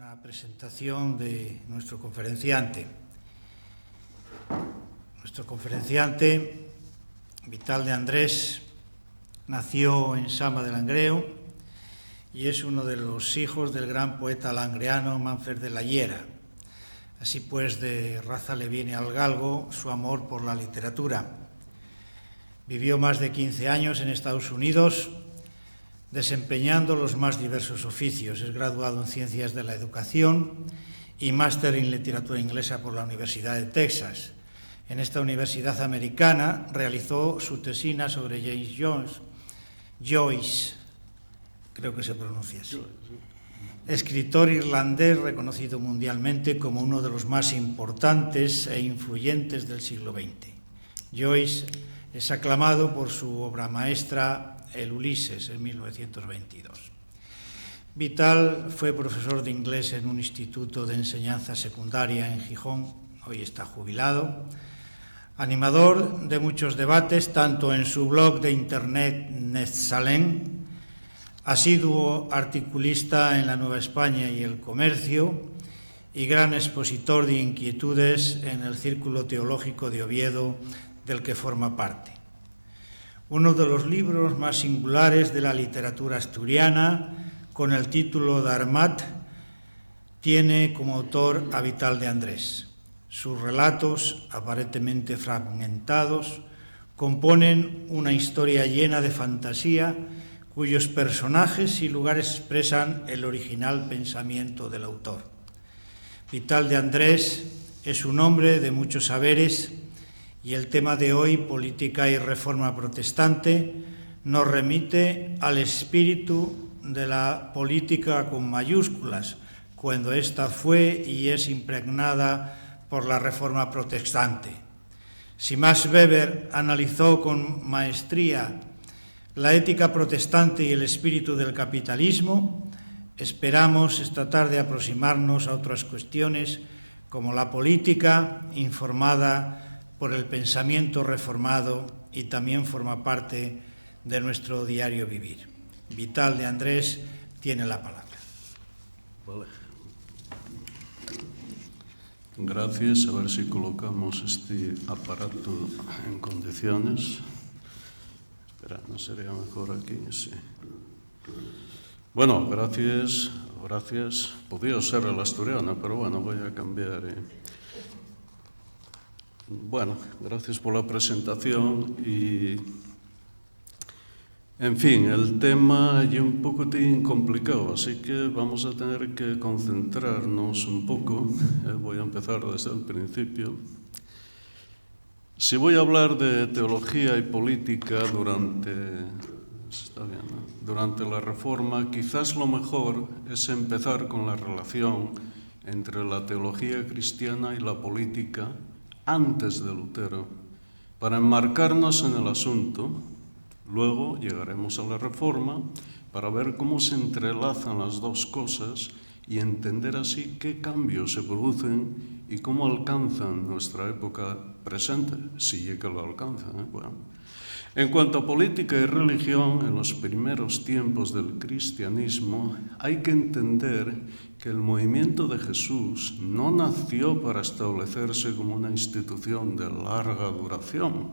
una presentación de nuestro conferenciante. Nuestro conferenciante, Vital de Andrés, nació en Sama de Langreo y es uno de los hijos del gran poeta langreano Manfer de la Hiera. Así pues, de raza le viene al galgo su amor por la literatura. Vivió más de 15 años en Estados Unidos, desempeñando los más diversos oficios. Es graduado en Ciencias de la Educación y máster en Literatura Inglesa por la Universidad de Texas. En esta universidad americana realizó su tesina sobre James Joyce, creo que se pronuncia así, escritor irlandés reconocido mundialmente como uno de los más importantes e influyentes del siglo XX. Joyce es aclamado por su obra maestra El Ulises, en 1922. Vital fue profesor de inglés en un instituto de enseñanza secundaria en Gijón, hoy está jubilado, animador de muchos debates, tanto en su blog de internet Netzalén, asiduo articulista en La Nueva España y El Comercio, y gran expositor de inquietudes en el Círculo Teológico de Oviedo, del que forma parte. Uno de los libros más singulares de la literatura asturiana, con el título de Armat, tiene como autor a Vital de Andrés. Sus relatos, aparentemente fragmentados, componen una historia llena de fantasía, cuyos personajes y lugares expresan el original pensamiento del autor. Vital de Andrés es un hombre de muchos saberes, y el tema de hoy, política y reforma protestante, nos remite al espíritu de la política con mayúsculas, cuando ésta fue y es impregnada por la reforma protestante. Si Max Weber analizó con maestría la ética protestante y el espíritu del capitalismo, esperamos esta tarde aproximarnos a otras cuestiones como la política informada por el pensamiento reformado, y también forma parte de nuestro diario vivir. Vital de Andrés tiene la palabra. Vale. Gracias. A ver si colocamos este aparato en condiciones. Espera, ¿no sería mejor aquí? Sí. Bueno, gracias. Podía ser el asturiano, pero bueno, voy a cambiar. Bueno, gracias por la presentación y, en fin, el tema es un poquitín complicado, así que vamos a tener que concentrarnos un poco. Voy a empezar desde el principio. Si voy a hablar de teología y política durante la Reforma, quizás lo mejor es empezar con la relación entre la teología cristiana y la política antes de Lutero, para enmarcarnos en el asunto. Luego llegaremos a la Reforma para ver cómo se entrelazan las dos cosas y entender así qué cambios se producen y cómo alcanzan nuestra época presente, si es que lo alcanzan. Bueno. En cuanto a política y religión, en los primeros tiempos del cristianismo, hay que entender que el movimiento de Jesús no nació para establecerse como una institución de larga duración,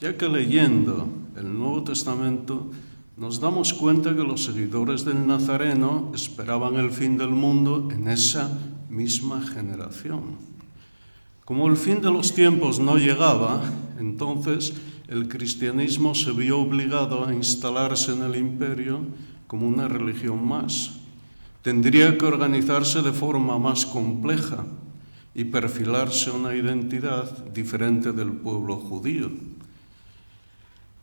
ya que leyendo el Nuevo Testamento nos damos cuenta que los seguidores del Nazareno esperaban el fin del mundo en esa misma generación. Como el fin de los tiempos no llegaba, entonces el cristianismo se vio obligado a instalarse en el imperio como una religión más. Tendría que organizarse de forma más compleja y perfilarse una identidad diferente del pueblo judío.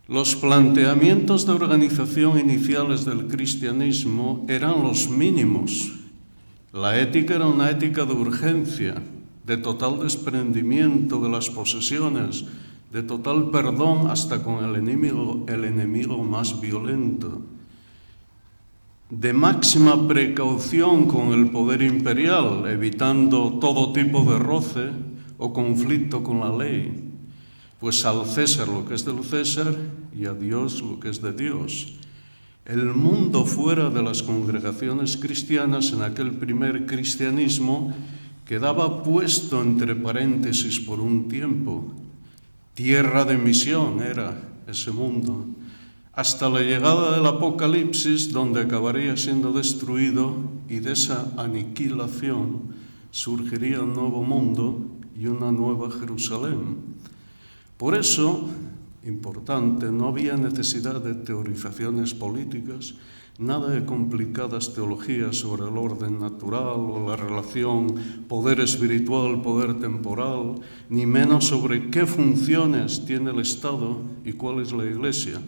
Los planteamientos de organización iniciales del cristianismo eran los mínimos. La ética era una ética de urgencia, de total desprendimiento de las posesiones, de total perdón hasta con el enemigo más violento, de máxima precaución con el poder imperial, evitando todo tipo de roce o conflicto con la ley, pues al César lo que es del César y a Dios lo que es de Dios. El mundo fuera de las congregaciones cristianas, en aquel primer cristianismo, quedaba puesto entre paréntesis por un tiempo. Tierra de misión era ese mundo, hasta la llegada del Apocalipsis, donde acabaría siendo destruido, y de esa aniquilación surgiría un nuevo mundo y una nueva Jerusalén. Por eso, importante, no había necesidad de teorizaciones políticas, nada de complicadas teologías sobre el orden natural o la relación poder espiritual, poder temporal, ni menos sobre qué funciones tiene el Estado y cuál es la Iglesia.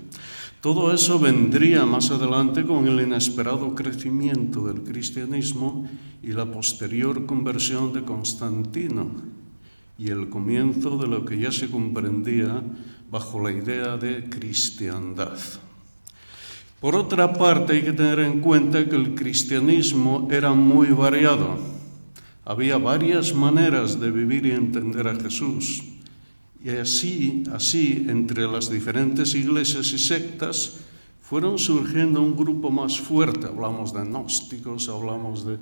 Todo eso vendría más adelante con el inesperado crecimiento del cristianismo y la posterior conversión de Constantino y el comienzo de lo que ya se comprendía bajo la idea de cristiandad. Por otra parte, hay que tener en cuenta que el cristianismo era muy variado. Había varias maneras de vivir y entender a Jesús. Y así, entre las diferentes iglesias y sectas, fueron surgiendo un grupo más fuerte. Hablamos de gnósticos, hablamos de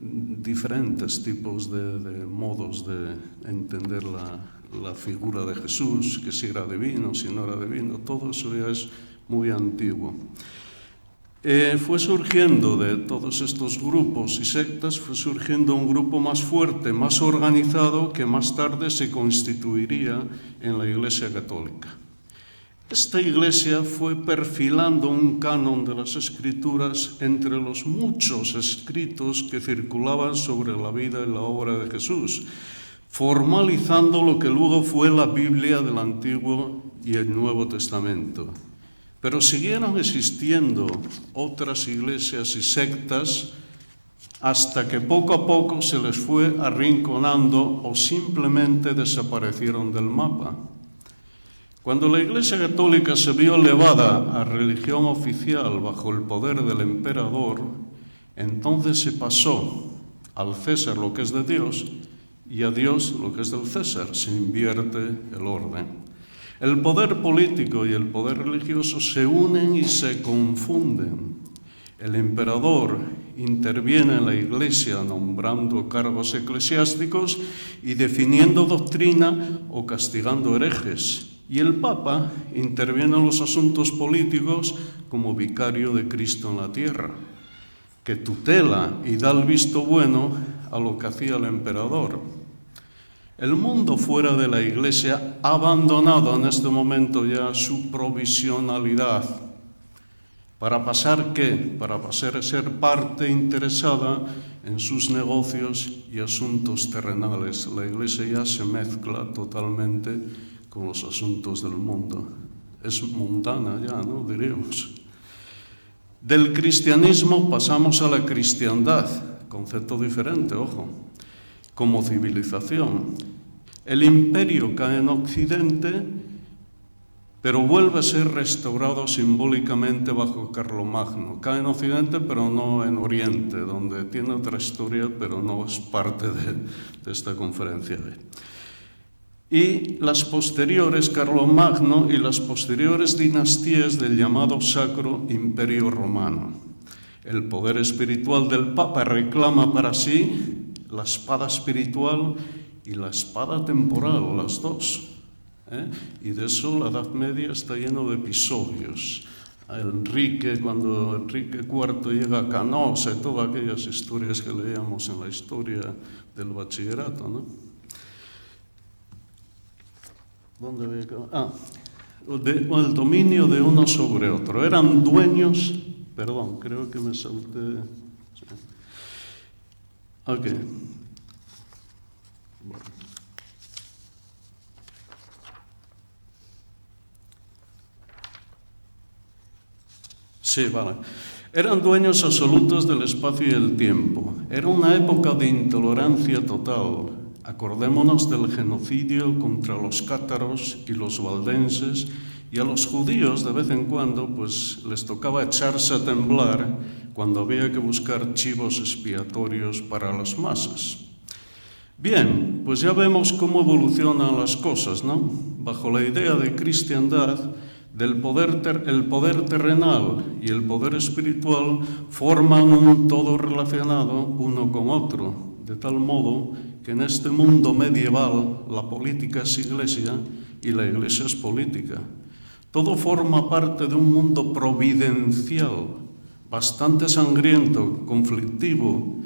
diferentes tipos de modos de entender la figura de Jesús, que si era divino, si no era divino, todo eso ya es muy antiguo. Fue surgiendo de todos estos grupos y sectas, fue surgiendo un grupo más fuerte, más organizado, que más tarde se constituiría en la Iglesia Católica. Esta Iglesia fue perfilando un canon de las Escrituras entre los muchos escritos que circulaban sobre la vida y la obra de Jesús, formalizando lo que luego fue la Biblia del Antiguo y el Nuevo Testamento. Pero siguieron existiendo otras iglesias y sectas hasta que poco a poco se les fue arrinconando o simplemente desaparecieron del mapa. Cuando la Iglesia Católica se vio elevada a religión oficial bajo el poder del emperador, entonces se pasó al César lo que es de Dios y a Dios lo que es del César. Se invierte el orden. El poder político y el poder religioso se unen y se confunden. El emperador interviene en la Iglesia nombrando cargos eclesiásticos y definiendo doctrina o castigando herejes. Y el Papa interviene en los asuntos políticos como vicario de Cristo en la tierra, que tutela y da el visto bueno a lo que hacía el emperador. El mundo fuera de la Iglesia ha abandonado en este momento ya su provisionalidad. ¿Para pasar qué? Para pasar a ser parte interesada en sus negocios y asuntos terrenales. La Iglesia ya se mezcla totalmente con los asuntos del mundo. Es mundana ya, ¿no? Diríamos. Del cristianismo pasamos a la cristiandad, concepto diferente, ojo, como civilización. El imperio cae en Occidente, pero vuelve a ser restaurado simbólicamente bajo Carlomagno. Cae en Occidente, pero no en Oriente, donde tiene otra historia, pero no es parte de esta conferencia. Y las posteriores, Carlomagno, y las posteriores dinastías del llamado Sacro Imperio Romano. El poder espiritual del Papa reclama para sí la espada espiritual y la espada temporal, las dos. Y de eso la Edad Media está lleno de episodios. Cuando Enrique IV llega a Canosa y todas aquellas historias que leíamos en la historia del bachillerato, ¿no? ¿Dónde había quedado? El dominio de uno sobre otro. Eran dueños, perdón, creo que me salté. Ok. Bueno. Sí, vale. Eran dueños absolutos del espacio y el tiempo. Era una época de intolerancia total. Acordémonos del genocidio contra los cátaros y los valdenses, y a los judíos de vez en cuando pues les tocaba echarse a temblar cuando había que buscar chivos expiatorios para las masas. Bien, pues ya vemos cómo evolucionan las cosas, ¿no? Bajo la idea de cristiandad, el poder terrenal y el poder espiritual forman un todo relacionado uno con otro, de tal modo que en este mundo medieval la política es iglesia y la iglesia es política. Todo forma parte de un mundo providencial, bastante sangriento, conflictivo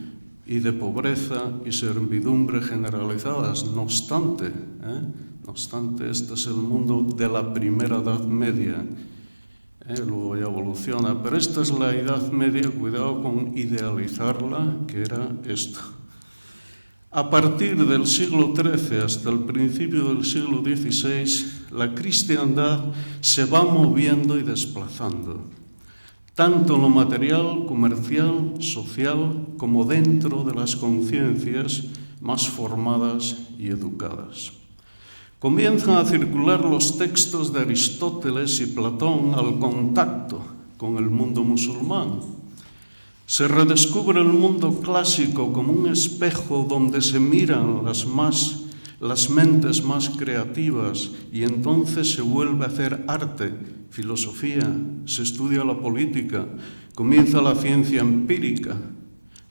y de pobreza y servidumbre generalizadas. No obstante, este es el mundo de la primera Edad Media. Luego ya evoluciona, pero esta es la Edad Media, cuidado con idealizarla, que era esto. A partir del siglo XIII hasta el principio del siglo XVI, la cristiandad se va moviendo y desplazando, tanto en lo material, comercial, social, como dentro de las conciencias más formadas y educadas. Comienzan a circular los textos de Aristóteles y Platón al contacto con el mundo musulmán. Se redescubre el mundo clásico como un espejo donde se miran las mentes más creativas y entonces se vuelve a hacer arte, filosofía, se estudia la política, comienza la ciencia empírica,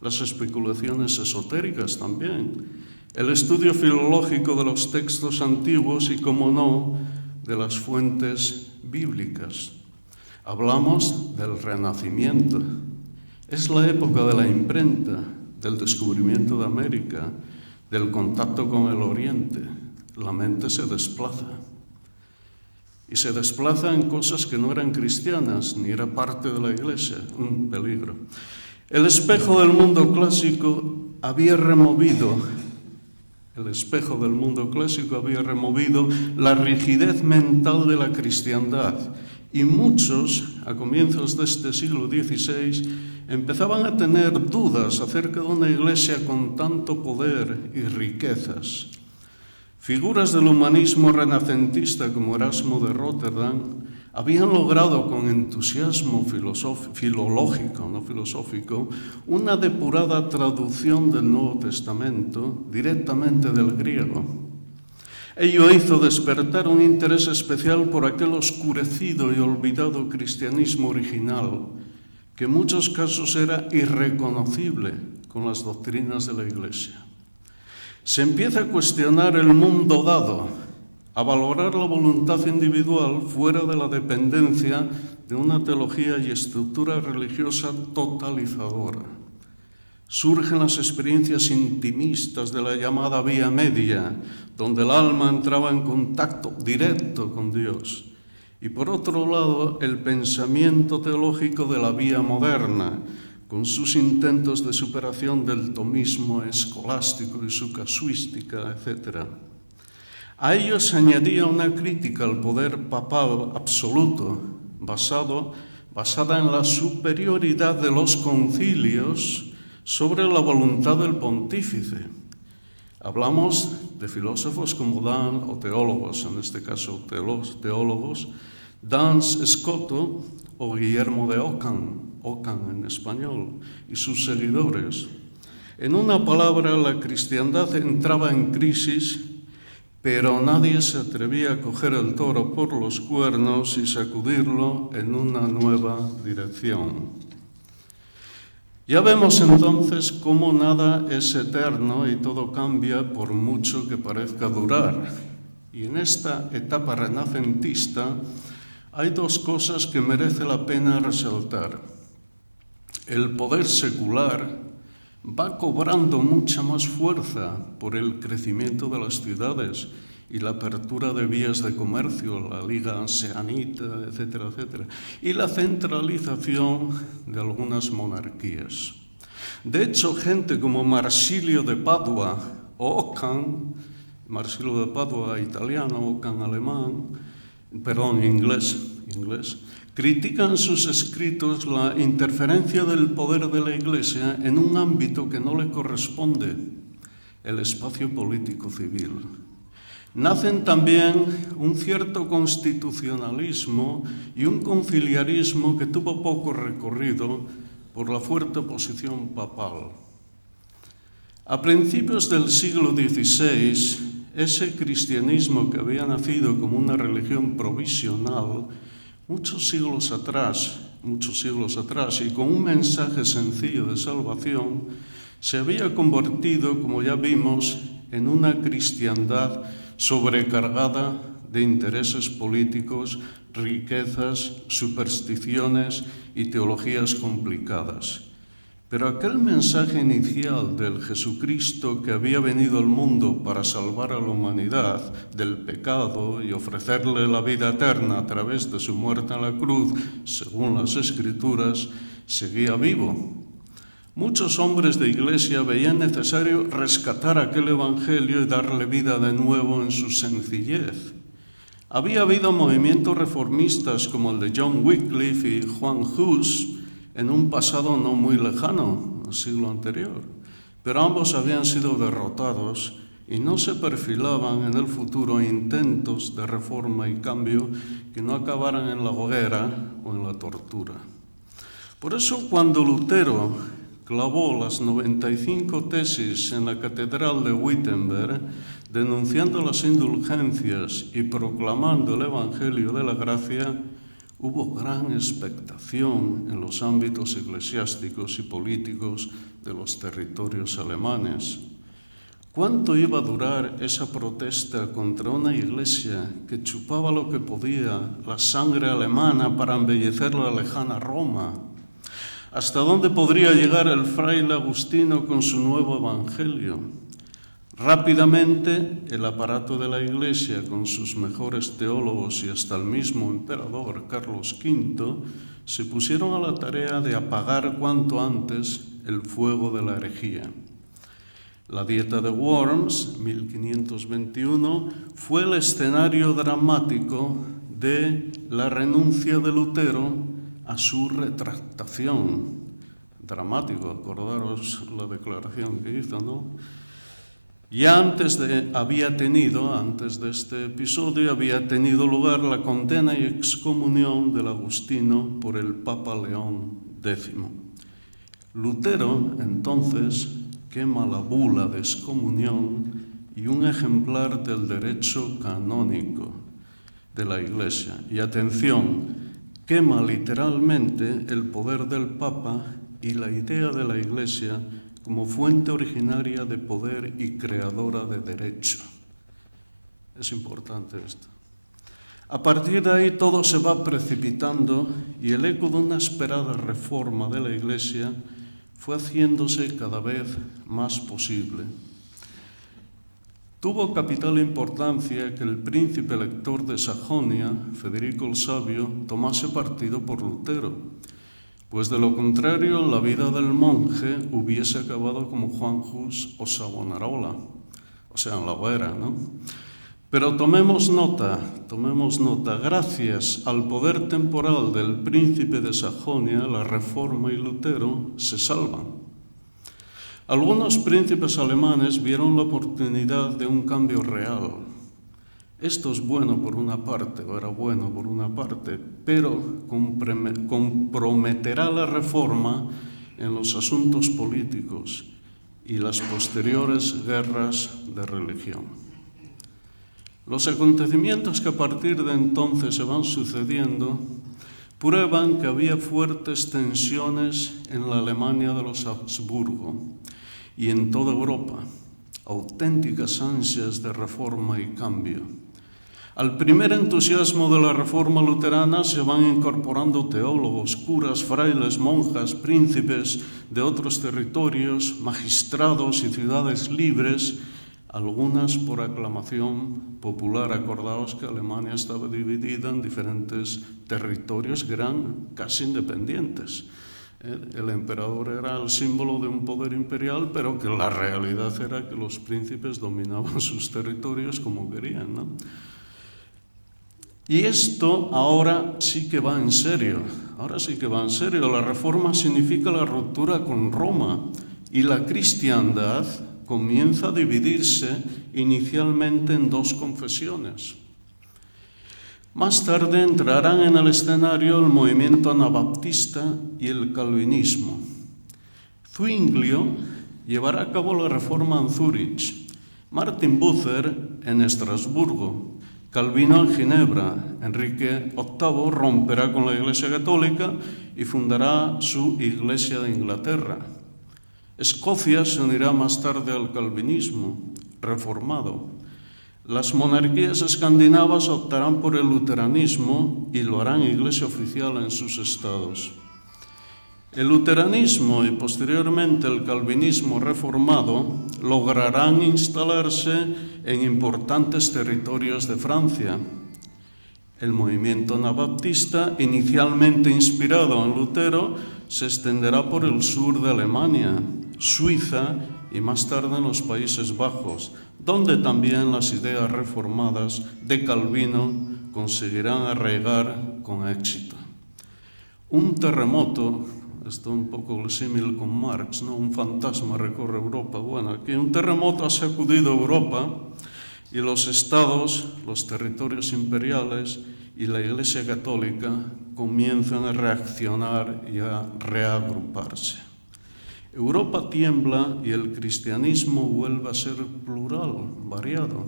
las especulaciones esotéricas también, el estudio filológico de los textos antiguos y, como no, de las fuentes bíblicas. Hablamos del Renacimiento. Es la época de la imprenta, del descubrimiento de América, del contacto con el Oriente. La mente se desplaza. Y se desplaza en cosas que no eran cristianas, ni era parte de la Iglesia. Un peligro. El espejo del mundo clásico había removido la rigidez mental de la cristiandad. Y muchos, a comienzos de este siglo XVI, empezaban a tener dudas acerca de una iglesia con tanto poder y riquezas. Figuras del humanismo renacentista como Erasmo de Róterdam habían logrado con entusiasmo filológico, no filosófico, una depurada traducción del Nuevo Testamento directamente del griego. Ello hizo despertar un interés especial por aquel oscurecido y olvidado cristianismo original, que en muchos casos era irreconocible con las doctrinas de la Iglesia. Se empieza a cuestionar el mundo dado, a valorar la voluntad individual fuera de la dependencia de una teología y estructura religiosa totalizadora. Surgen las experiencias intimistas de la llamada Vía Media, donde el alma entraba en contacto directo con Dios. Y por otro lado, el pensamiento teológico de la Vía Moderna, con sus intentos de superación del tomismo escolástico y su casuística, etc. A ello se añadía una crítica al poder papal absoluto, basada en la superioridad de los concilios sobre la voluntad del pontífice. Hablamos de filósofos como Dan, o teólogos, en este caso teólogos, Dans Scoto o Guillermo de Ockham en español, y sus seguidores. En una palabra, la cristiandad entraba en crisis, pero nadie se atrevía a coger el toro por los cuernos y sacudirlo en una nueva dirección. Ya vemos entonces cómo nada es eterno y todo cambia por mucho que parezca durar. Y en esta etapa renacentista hay dos cosas que merece la pena resaltar. El poder secular va cobrando mucha más fuerza por el crecimiento de las ciudades y la apertura de vías de comercio, la Liga Hanseanita, etcétera, etcétera, y la centralización de algunas monarquías. De hecho, gente como Marsilio de Padua o Ockham, Marsilio de Padua italiano, Ockham inglés, critican en sus escritos la interferencia del poder de la Iglesia en un ámbito que no le corresponde, el espacio político civil. Nacen también un cierto constitucionalismo y un conciliarismo que tuvo poco recorrido por la fuerte oposición papal. A principios del siglo XVI, ese cristianismo que había nacido como una religión provisional muchos siglos atrás, y con un mensaje sencillo de salvación, se había convertido, como ya vimos, en una cristiandad sobrecargada de intereses políticos, riquezas, supersticiones y teologías complicadas. Pero aquel mensaje inicial del Jesucristo que había venido al mundo para salvar a la humanidad del pecado y ofrecerle la vida eterna a través de su muerte en la cruz, según las Escrituras, seguía vivo. Muchos hombres de iglesia veían necesario rescatar aquel evangelio y darle vida de nuevo en su sencillez. Había habido movimientos reformistas como el de John Wycliffe y Juan Hus en un pasado no muy lejano, el siglo anterior, pero ambos habían sido derrotados y no se perfilaban en el futuro intentos de reforma y cambio que no acabaran en la hoguera o en la tortura. Por eso, cuando Lutero clavó las 95 tesis en la catedral de Wittenberg, denunciando las indulgencias y proclamando el Evangelio de la Gracia, hubo gran expectación en los ámbitos eclesiásticos y políticos de los territorios alemanes. ¿Cuánto iba a durar esa protesta contra una iglesia que chupaba lo que podía la sangre alemana para embellecer la lejana Roma? ¿Hasta dónde podría llegar el fraile agustino con su nuevo evangelio? Rápidamente, el aparato de la Iglesia, con sus mejores teólogos y hasta el mismo emperador Carlos V, se pusieron a la tarea de apagar cuanto antes el fuego de la herejía. La Dieta de Worms, 1521, fue el escenario dramático de la renuncia de Lutero a su retractación. Dramático, acordaros la declaración que hizo, ¿no? Ya antes de este episodio, había tenido lugar la condena y excomunión del agustino por el Papa León X. Lutero, entonces, quema la bula de excomunión y un ejemplar del derecho canónico de la Iglesia. Y atención, quema literalmente el poder del Papa y la idea de la Iglesia como fuente originaria de poder y creadora de derecho. Es importante esto. A partir de ahí todo se va precipitando y el eco de una esperada reforma de la Iglesia fue haciéndose cada vez más posible. Tuvo capital importancia que el príncipe elector de Sajonia, Federico el Sabio, tomase partido por Lutero, pues de lo contrario la vida del monje hubiese acabado como Juan Hus o Savonarola, o sea, en la hoguera, ¿no? Pero tomemos nota, gracias al poder temporal del príncipe de Sajonia, la Reforma y Lutero se salvan. Algunos príncipes alemanes vieron la oportunidad de un cambio real. Esto es bueno por una parte, o era bueno por una parte, pero comprometerá la reforma en los asuntos políticos y las posteriores guerras de religión. Los acontecimientos que a partir de entonces se van sucediendo prueban que había fuertes tensiones en la Alemania de los Habsburgo y en toda Europa, auténticas ansias de reforma y cambio. Al primer entusiasmo de la reforma luterana se van incorporando teólogos, curas, frailes, monjas, príncipes de otros territorios, magistrados y ciudades libres, algunas por aclamación popular. Acordaos que Alemania estaba dividida en diferentes territorios que eran casi independientes. El emperador era el símbolo de un poder imperial, pero que la realidad era que los príncipes dominaban sus territorios como querían, ¿no? Y esto ahora sí que va en serio. La reforma significa la ruptura con Roma y la cristiandad comienza a dividirse inicialmente en dos confesiones. Más tarde entrarán en el escenario el movimiento anabaptista y el calvinismo. Zwinglio llevará a cabo la reforma en Zúrich, Martin Bucer en Estrasburgo, Calvino en Ginebra, Enrique VIII romperá con la Iglesia Católica y fundará su Iglesia de Inglaterra. Escocia se unirá más tarde al calvinismo reformado. Las monarquías escandinavas optarán por el luteranismo y lo harán iglesia oficial en sus estados. El luteranismo y posteriormente el calvinismo reformado lograrán instalarse en importantes territorios de Francia. El movimiento anabaptista, inicialmente inspirado en Lutero, se extenderá por el sur de Alemania, Suiza y más tarde en los Países Bajos, donde también las ideas reformadas de Calvino conseguirán arraigar con éxito. Un terremoto, esto un poco el símil con Marx, ¿no? Un fantasma recorre Europa. Bueno, aquí un terremoto ha sacudido Europa y los estados, los territorios imperiales y la Iglesia Católica comienzan a reaccionar y a reagruparse. Europa tiembla y el cristianismo vuelve a ser plural, variado.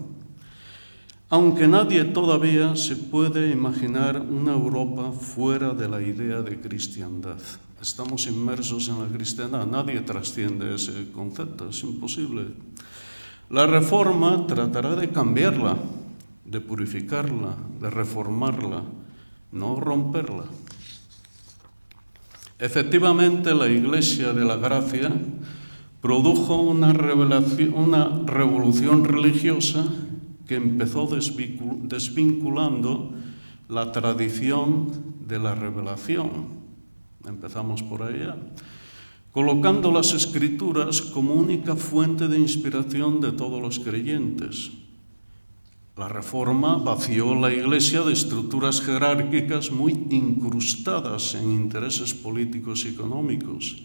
Aunque nadie todavía se puede imaginar una Europa fuera de la idea de cristiandad. Estamos inmersos en la cristiandad, nadie trasciende ese concepto, es imposible. La Reforma tratará de cambiarla, de purificarla, de reformarla, no romperla. Efectivamente, la Iglesia de la Gracia produjo una revolución religiosa que empezó desvinculando la tradición de la revelación. Empezamos por allá, colocando las Escrituras como única fuente de inspiración de todos los creyentes. La Reforma vació la Iglesia de estructuras jerárquicas muy incrustadas en intereses políticos y económicos.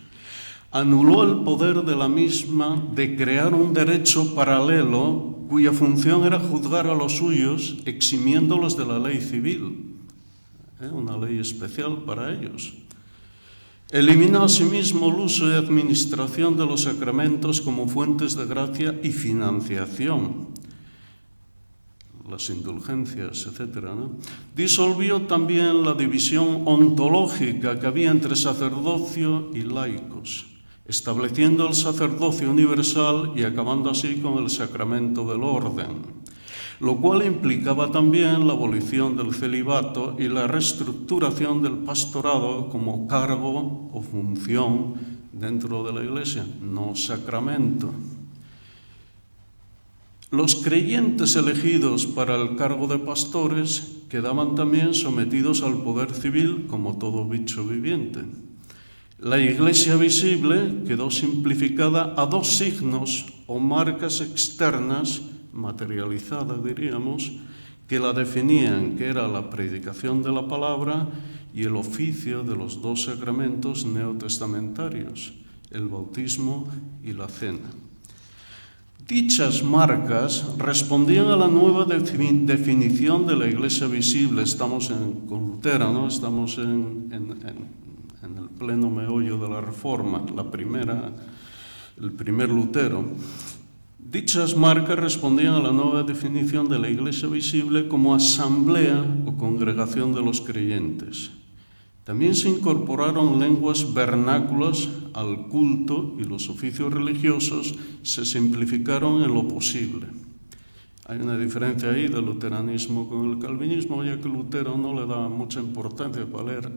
Anuló el poder de la misma de crear un derecho paralelo cuya función era juzgar a los suyos, eximiéndolos de la ley civil, una ley especial para ellos. Eliminó asimismo el uso y administración de los sacramentos como fuentes de gracia y financiación, las indulgencias, etc., ¿no? Disolvió también la división ontológica que había entre sacerdocio y laicos, estableciendo el sacerdocio universal y acabando así con el sacramento del orden, lo cual implicaba también la abolición del celibato y la reestructuración del pastorado como cargo o función dentro de la Iglesia, no sacramento. Los creyentes elegidos para el cargo de pastores quedaban también sometidos al poder civil como todo bicho viviente. La Iglesia visible quedó simplificada a dos signos o marcas externas, materializadas diríamos, que la definían, que era la predicación de la palabra y el oficio de los dos sacramentos neotestamentarios, el bautismo y la cena. Dichas marcas respondían a la nueva definición de la Iglesia visible. Estamos con Lutero, ¿no? Estamos en el pleno meollo de la Reforma, el primer Lutero. Dichas marcas respondían a la nueva definición de la Iglesia visible como asamblea o congregación de los creyentes. También se incorporaron lenguas vernáculas al culto y los oficios religiosos se simplificaron en lo posible. Hay una diferencia ahí del luteranismo con el calvinismo, ya que Lutero no le daba mucha importancia.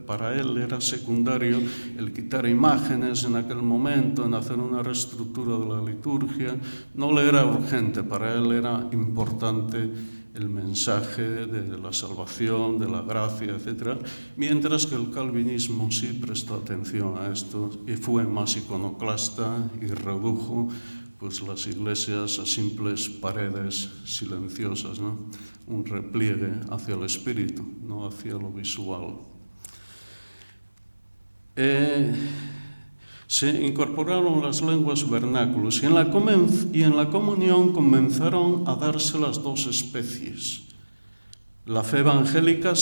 Para él era secundario el quitar imágenes en aquel momento, en hacer una reestructura de la liturgia. No le era urgente, para él era importante el mensaje de la salvación, de la gracia, etc. Mientras que el calvinismo sí prestó atención a esto y fue más iconoclasta y redujo pues las iglesias a simples paredes silenciosas, ¿no? Un repliegue hacia el espíritu, no hacia lo visual. Se incorporaron las lenguas vernáculos y en la comunión comenzaron a darse las dos especies. La fe evangélica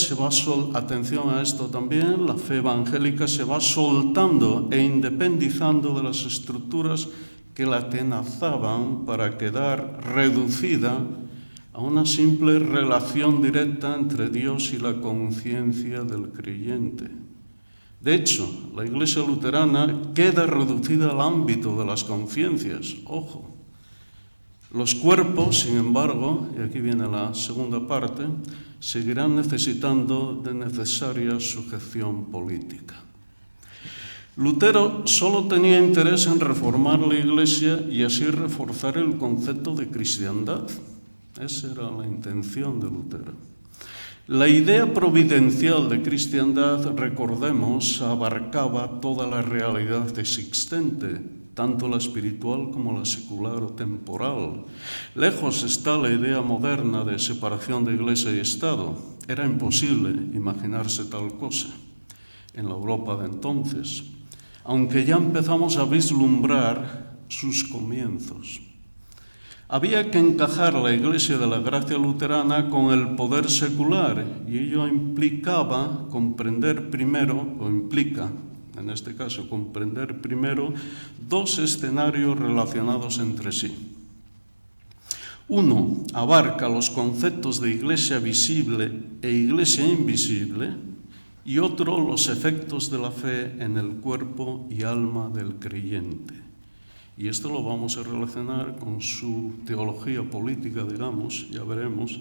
atención a esto también, la fe evangélica se va soltando e independizando de las estructuras que la atenazaban para quedar reducida a una simple relación directa entre Dios y la conciencia del creyente. De hecho, la Iglesia luterana queda reducida al ámbito de las conciencias. Ojo. Los cuerpos, sin embargo, y aquí viene la segunda parte, seguirán necesitando de necesaria sujeción política. Lutero solo tenía interés en reformar la Iglesia y así reforzar el concepto de cristiandad. Esa era la intención de Lutero. La idea providencial de cristiandad, recordemos, abarcaba toda la realidad existente, tanto la espiritual como la secular o temporal. Lejos está la idea moderna de separación de Iglesia y Estado. Era imposible imaginarse tal cosa en la Europa de entonces, aunque ya empezamos a vislumbrar sus comienzos. Había que encajar la Iglesia de la Gracia luterana con el poder secular, y ello implicaba comprender primero, o implica, en este caso, comprender primero dos escenarios relacionados entre sí. Uno abarca los conceptos de Iglesia visible e Iglesia invisible, y otro los efectos de la fe en el cuerpo y alma del creyente. Y esto lo vamos a relacionar con su teología política, digamos, ya veremos.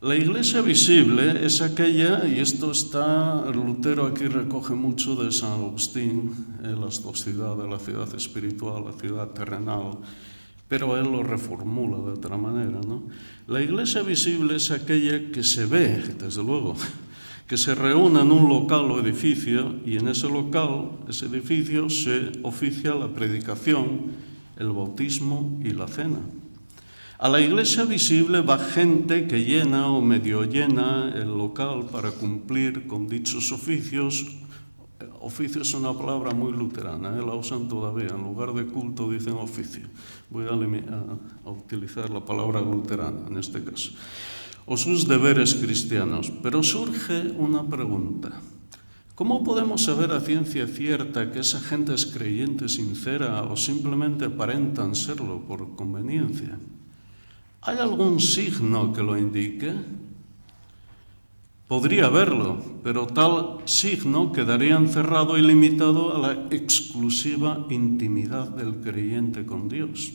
La Iglesia visible es aquella, y esto está, Lutero aquí recoge mucho de San Agustín, las dos ciudades, la ciudad espiritual, la ciudad terrenal, pero él lo reformula de otra manera, ¿no? La Iglesia visible es aquella que se ve, desde luego, que se reúne en un local o edificio, y en ese local, ese edificio, se oficia la predicación, el bautismo y la cena. A la Iglesia visible va gente que llena o medio llena el local para cumplir con dichos oficios. Oficio es una palabra muy luterana, la usan todavía, en lugar de culto dicen oficio. Voy a utilizar la palabra luterana en este caso. O sus deberes cristianos. Pero surge una pregunta. ¿Cómo podemos saber a ciencia cierta que esa gente es creyente sincera o simplemente aparentan serlo por conveniencia? ¿Hay algún signo que lo indique? Podría haberlo, pero tal signo quedaría encerrado y limitado a la exclusiva intimidad del creyente con Dios.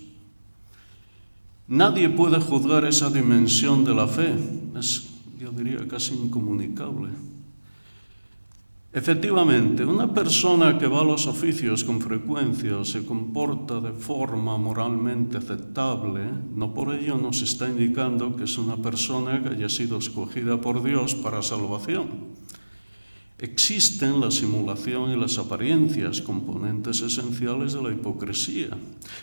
Nadie puede juzgar esa dimensión de la fe, es, yo diría, casi incomunicable. Efectivamente, una persona que va a los oficios con frecuencia o se comporta de forma moralmente aceptable, no por ello nos está indicando que es una persona que haya sido escogida por Dios para salvación. Existen la simulación y las apariencias, componentes esenciales de la hipocresía.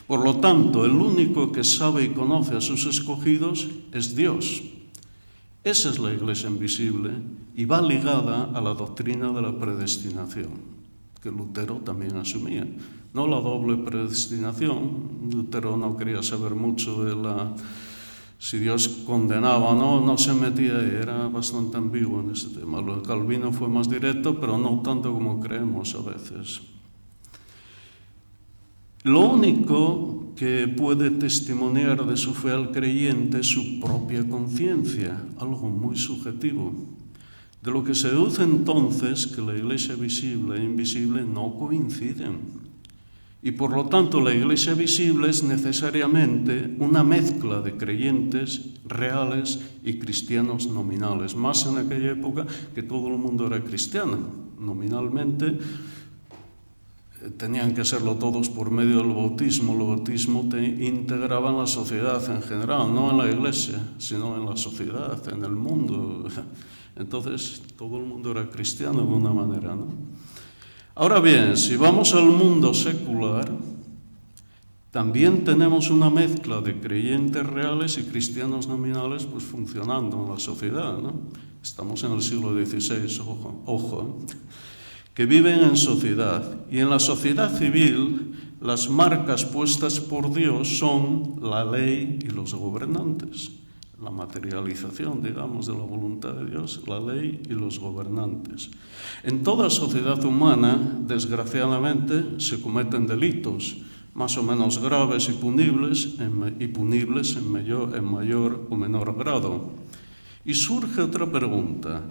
Por lo tanto, el único que sabe y conoce a sus escogidos es Dios. Esa es la Iglesia invisible y va ligada a la doctrina de la predestinación, que Lutero también asumía. No la doble predestinación. Lutero no quería saber mucho de si Dios condenaba o no se metía ahí, era bastante ambiguo en ese tema. Lo de Calvino fue más directo, pero no tanto como creemos a veces. Lo único que puede testimoniar de su fe al creyente es su propia conciencia, algo muy subjetivo. De lo que se deduce entonces que la Iglesia visible e invisible no coinciden. Y por lo tanto la Iglesia visible es necesariamente una mezcla de creyentes reales y cristianos nominales, más en aquella época que todo el mundo era cristiano. Nominalmente tenían que serlo todos por medio del bautismo. El bautismo te integraba en la sociedad en general, no en la Iglesia, sino en la sociedad, en el mundo. Entonces todo el mundo era cristiano de una manera, ¿no? Ahora bien, si vamos al mundo secular, también tenemos una mezcla de creyentes reales y cristianos nominales pues funcionando en la sociedad, ¿no? Estamos en el siglo XVI, ojo, que viven en sociedad. Y en la sociedad civil, las marcas puestas por Dios son la ley y los gobernantes. La materialización, digamos, de la voluntad de Dios, la ley y los gobernantes. En toda sociedad humana, desgraciadamente, se cometen delitos. más o menos graves y punibles en mayor o menor grado. Y surge otra pregunta.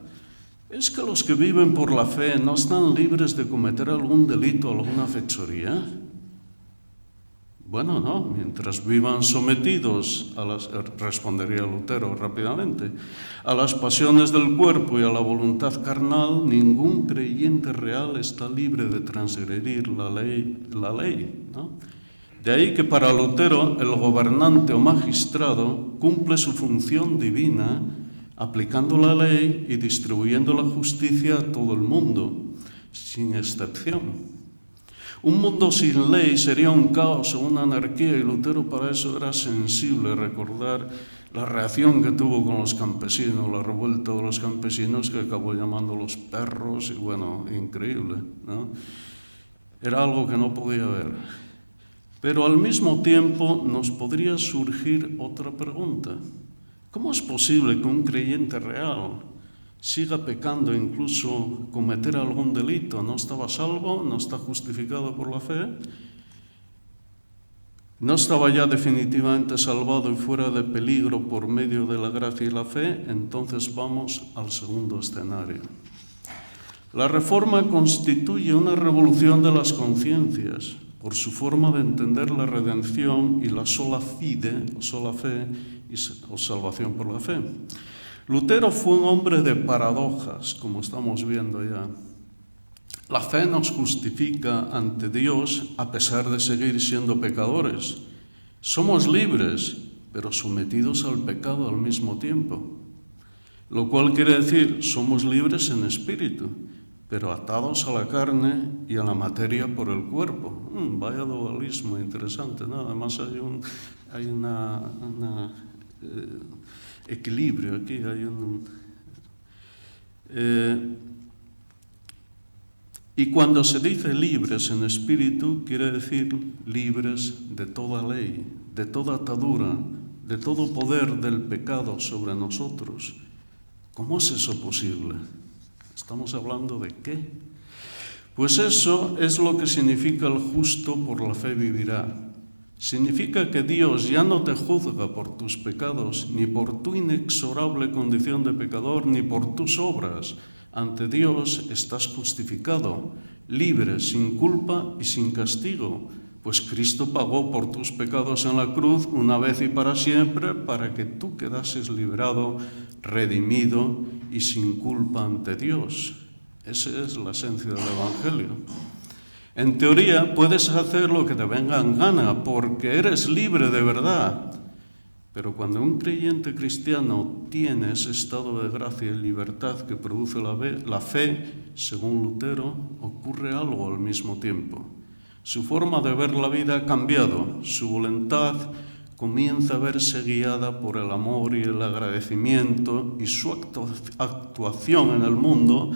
¿Es que los que viven por la fe no están libres de cometer algún delito o alguna fechoría? Bueno, no, mientras vivan sometidos respondería Lutero rápidamente, a las pasiones del cuerpo y a la voluntad carnal, ningún creyente real está libre de transgredir la ley, ¿no? De ahí que para Lutero el gobernante o magistrado cumple su función divina aplicando la ley y distribuyendo la justicia a todo el mundo, sin excepción. Un mundo sin ley sería un caos o una anarquía, y Lutero para eso era sensible. Recordar la reacción que tuvo con los campesinos, la revuelta de los campesinos, que acabó llamándolos perros, y bueno, increíble, ¿no? Era algo que no podía ver. Pero al mismo tiempo nos podría surgir otra pregunta. ¿Cómo es posible que un creyente real siga pecando, incluso cometer algún delito? ¿No estaba salvo? ¿No está justificado por la fe? ¿No estaba ya definitivamente salvado y fuera de peligro por medio de la gracia y la fe? Entonces vamos al segundo escenario. La Reforma constituye una revolución de las conciencias por su forma de entender la redención y la sola fide, o sola fe, o salvación por la fe. Lutero fue un hombre de paradojas, como estamos viendo ya. La fe nos justifica ante Dios a pesar de seguir siendo pecadores. Somos libres, pero sometidos al pecado al mismo tiempo. Lo cual quiere decir, somos libres en espíritu, pero atados a la carne y a la materia por el cuerpo. Vaya dualismo interesante, ¿no? Además hay un equilibrio aquí, y cuando se dice libres en espíritu, quiere decir libres de toda ley, de toda atadura, de todo poder del pecado sobre nosotros. ¿Cómo es eso posible? ¿Estamos hablando de qué? Pues eso es lo que significa el justo por la fe vivirá. Significa que Dios ya no te juzga por tus pecados, ni por tu inexorable condición de pecador, ni por tus obras. Ante Dios estás justificado, libre, sin culpa y sin castigo, pues Cristo pagó por tus pecados en la cruz una vez y para siempre, para que tú quedases liberado, redimido y sin culpa ante Dios. Esa es la esencia del Evangelio. En teoría puedes hacer lo que te venga en gana porque eres libre de verdad. Pero cuando un creyente cristiano tiene ese estado de gracia y libertad que produce la fe, según Lutero, ocurre algo al mismo tiempo. Su forma de ver la vida ha cambiado, su voluntad comienza a verse guiada por el amor y el agradecimiento, y su actuación en el mundo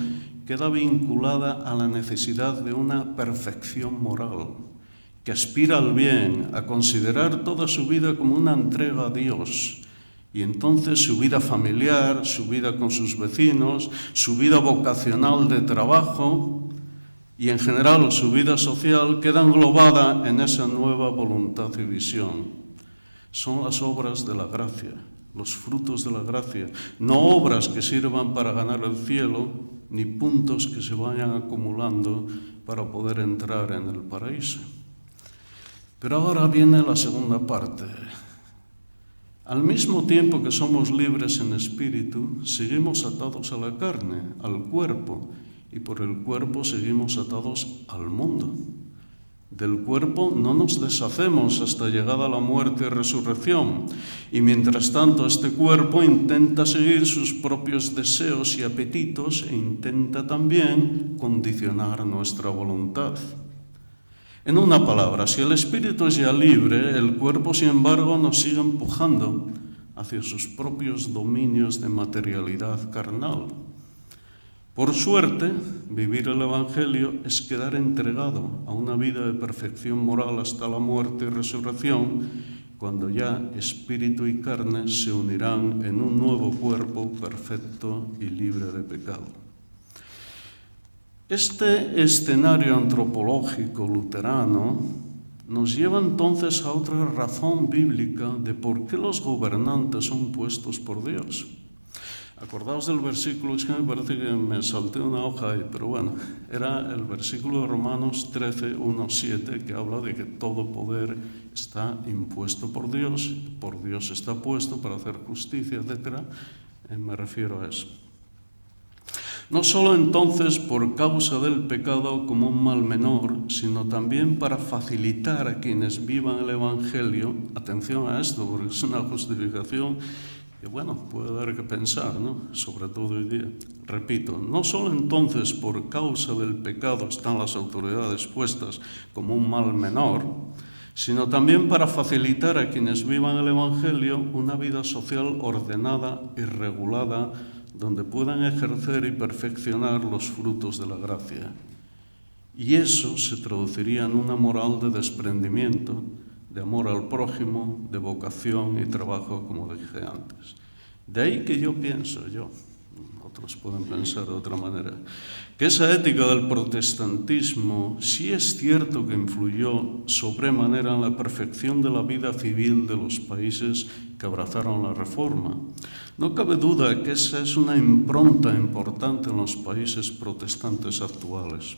queda vinculada a la necesidad de una perfección moral, que aspira al bien, a considerar toda su vida como una entrega a Dios. Y entonces su vida familiar, su vida con sus vecinos, su vida vocacional de trabajo y en general su vida social queda englobada en esa nueva voluntad y visión. Son las obras de la gracia, los frutos de la gracia, no obras que sirvan para ganar el cielo, ni puntos que se vayan acumulando para poder entrar en el paraíso. Pero ahora viene la segunda parte. Al mismo tiempo que somos libres en espíritu, seguimos atados a la carne, al cuerpo, y por el cuerpo seguimos atados al mundo. Del cuerpo no nos deshacemos hasta llegada la muerte y resurrección, y mientras tanto este cuerpo intenta seguir sus propios deseos y apetitos e intenta también condicionar nuestra voluntad. En una palabra, si el espíritu es ya libre, el cuerpo, sin embargo, nos sigue empujando hacia sus propios dominios de materialidad carnal. Por suerte, vivir el Evangelio es quedar entregado a una vida de perfección moral hasta la muerte y resurrección, cuando ya espíritu y carne se unirán en un nuevo cuerpo perfecto y libre de pecado. Este escenario antropológico luterano nos lleva entonces a otra razón bíblica de por qué los gobernantes son puestos por Dios. Acordaos del versículo, es que me parece que me salté una hoja ahí, pero bueno, era el versículo de Romanos 13, 1, 7, que habla de que todo poder está impuesto por Dios está puesto para hacer justicia, etc. Me refiero a eso. No solo entonces por causa del pecado como un mal menor, sino también para facilitar a quienes vivan el Evangelio, atención a esto, porque es una justificación que, bueno, puede dar que pensar, ¿no? Sobre todo hoy día. Repito, no solo entonces por causa del pecado están las autoridades puestas como un mal menor, sino también para facilitar a quienes vivan el Evangelio una vida social ordenada y regulada, donde puedan ejercer y perfeccionar los frutos de la gracia. Y eso se traduciría en una moral de desprendimiento, de amor al prójimo, de vocación y trabajo, como dije antes. De ahí que yo pienso, otros pueden pensar de otra manera, que esa ética del protestantismo sí es cierto que influyó sobremanera en la perfección de la vida civil de los países que abrazaron la Reforma. No cabe duda que esa es una impronta importante en los países protestantes actuales.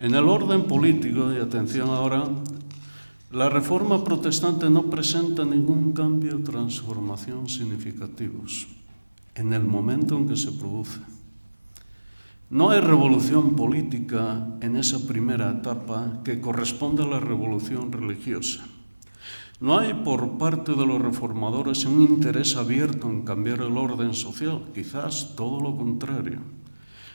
En el orden político, y atención ahora, la Reforma protestante no presenta ningún cambio o transformación significativos en el momento en que se produce. No hay revolución política en esa primera etapa que corresponde a la revolución religiosa. No hay por parte de los reformadores un interés abierto en cambiar el orden social, quizás todo lo contrario.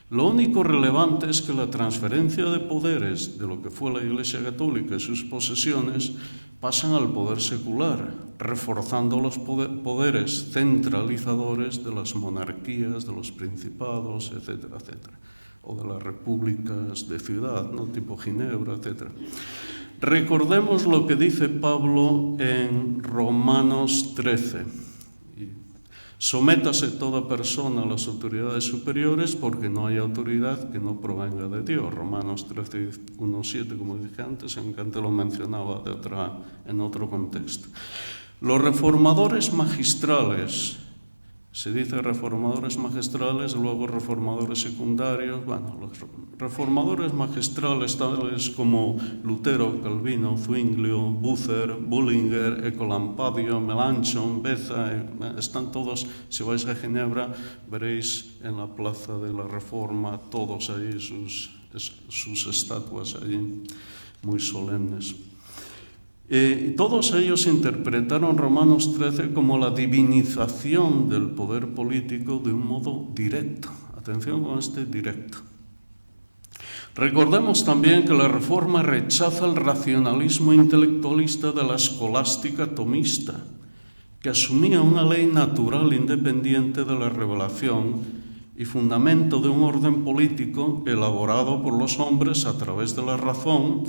Lo único relevante es que la transferencia de poderes de lo que fue la Iglesia Católica y sus posesiones pasan al poder secular, reforzando los poderes centralizadores de las monarquías, de los principados, etcétera, etcétera, o de las repúblicas de ciudad, ¿no? Tipo Ginebra, etcétera. Recordemos lo que dice Pablo en Romanos 13. Sométase toda persona a las autoridades superiores porque no hay autoridad que no provenga de Dios. Romanos 13, 1, 7, como dije antes, aunque antes lo mencionaba en otro contexto. Los reformadores magistrales, se dice reformadores magistrales, luego reformadores secundarios. Bueno, los reformadores magistrales tales como Lutero, Calvino, Zwinglio, Bucer, Bullinger, Ecolampadio, Melanchthon, Beza, están todos, si vais a Ginebra, veréis en la plaza de la Reforma todos ahí, sus estatuas allí, muy solemnes. Todos ellos interpretaron Romanos 13 como la divinización del poder político de un modo directo. Atención con este directo. Recordemos también que la Reforma rechaza el racionalismo intelectualista de la escolástica tomista, que asumía una ley natural independiente de la revelación y fundamento de un orden político elaborado por los hombres a través de la razón.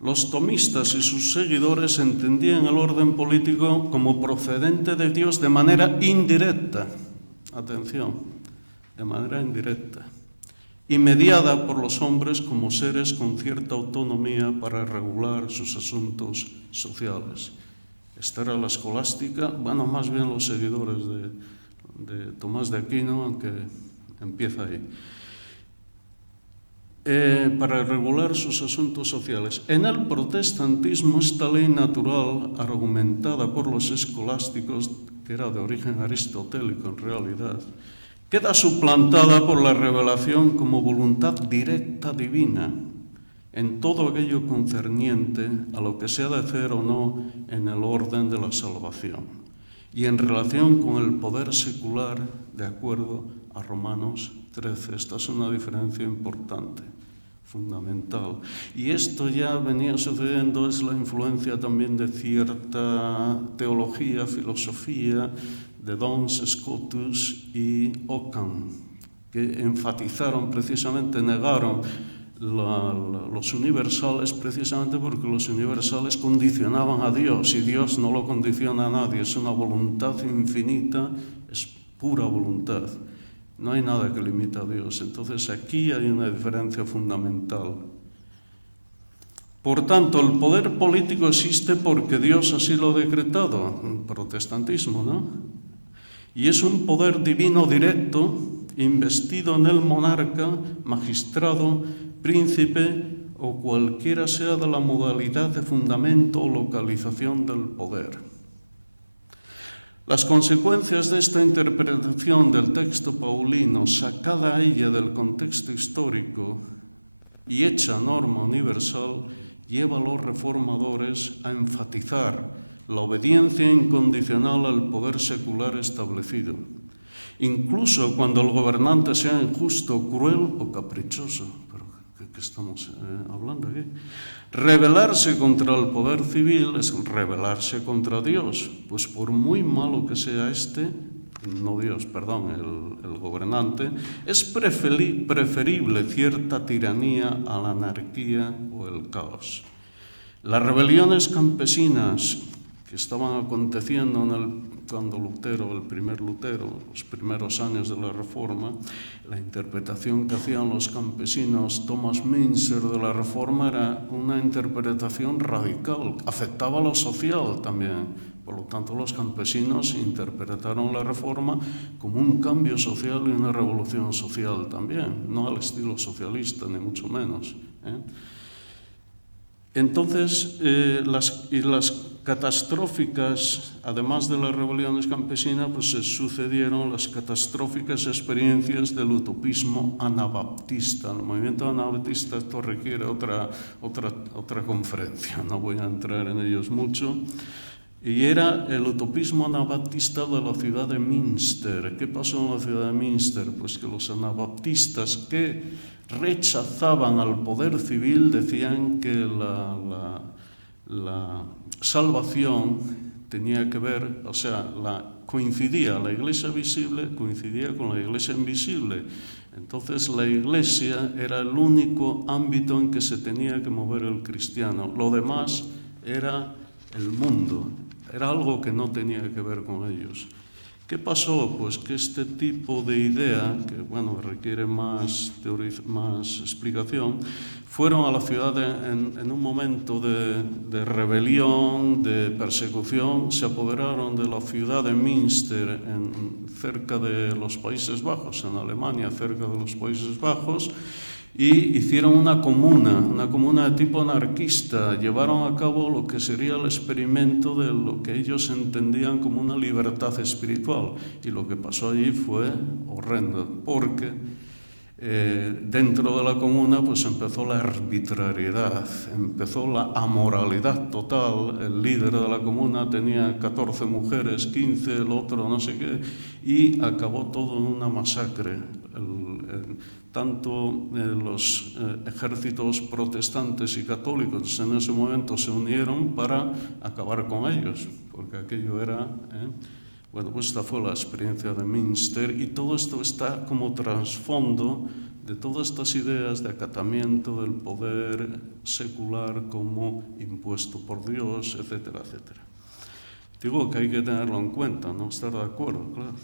Los tomistas y sus seguidores entendían el orden político como procedente de Dios de manera indirecta. Atención, de manera indirecta. Y mediada por los hombres como seres con cierta autonomía para regular sus asuntos sociales. Esta era la escolástica, bueno, más bien los seguidores de Tomás de Aquino, aunque empieza ahí. Para regular sus asuntos sociales. En el protestantismo, esta ley natural, argumentada por los escolásticos, que era de origen aristotélico en realidad, queda suplantada por la revelación como voluntad directa divina en todo aquello concerniente a lo que se ha de hacer o no en el orden de la salvación y en relación con el poder secular de acuerdo a Romanos 13. Esta es una diferencia importante, fundamental. Y esto ya venía sucediendo, es la influencia también de cierta teología, filosofía, de Duns Scotus y Ockham, que enfatizaron precisamente, negaron los universales precisamente porque los universales condicionaban a Dios y Dios no lo condiciona a nadie, es una voluntad infinita, es pura voluntad. No hay nada que limite a Dios. Entonces aquí hay una diferencia fundamental. Por tanto, el poder político existe porque Dios así lo ha decretado, el protestantismo, ¿no? Y es un poder divino directo, investido en el monarca, magistrado, príncipe o cualquiera sea de la modalidad de fundamento o localización del poder. Las consecuencias de esta interpretación del texto paulino, sacada a ella del contexto histórico y hecha norma universal, lleva a los reformadores a enfatizar la obediencia incondicional al poder secular establecido, incluso cuando el gobernante sea injusto, cruel o caprichoso. ¿Pero qué estamos hablando aquí? Rebelarse contra el poder civil es rebelarse contra Dios, pues por muy malo que sea el gobernante, es preferible cierta tiranía a la anarquía o el caos. Las rebeliones campesinas que estaban aconteciendo cuando Lutero, el primer Lutero, los primeros años de la Reforma, la interpretación que hacían los campesinos, Thomas Münzer, de la Reforma era una interpretación radical, afectaba a lo social también. Por lo tanto, los campesinos interpretaron la Reforma como un cambio social y una revolución social también, no al estilo socialista, ni mucho menos. Entonces, las catastróficas, además de las rebeliones campesinas, pues se sucedieron las catastróficas experiencias del utopismo anabaptista. El movimiento anabaptista, esto requiere otra conferencia, no voy a entrar en ellos mucho. Y era el utopismo anabaptista de la ciudad de Münster. ¿Qué pasó en la ciudad de Münster? Pues que los anabaptistas que rechazaban al poder civil decían que la salvación tenía que ver, o sea, la iglesia visible coincidía con la iglesia invisible. Entonces la iglesia era el único ámbito en que se tenía que mover el cristiano. Lo demás era el mundo. Era algo que no tenía que ver con ellos. ¿Qué pasó? Pues que este tipo de idea, que requiere más explicación, fueron a la ciudad en un momento de rebelión, de persecución, se apoderaron de la ciudad de Münster, cerca de los Países Bajos, en Alemania, cerca de los Países Bajos, y hicieron una comuna de tipo anarquista. Llevaron a cabo lo que sería el experimento de lo que ellos entendían como una libertad espiritual. Y lo que pasó allí fue horrendo, porque dentro de la comuna pues empezó la arbitrariedad, empezó la amoralidad total. El líder de la comuna tenía 14 mujeres, 15, el otro no sé qué, y acabó todo en una masacre. Tanto los ejércitos protestantes y católicos en ese momento se unieron para acabar con ellos, porque aquello era... pues esta fue la experiencia de Münster, y todo esto está como trasfondo de todas estas ideas de acatamiento del poder secular como impuesto por Dios, etcétera, etcétera. Digo que hay que tenerlo en cuenta, no estar de acuerdo, claro.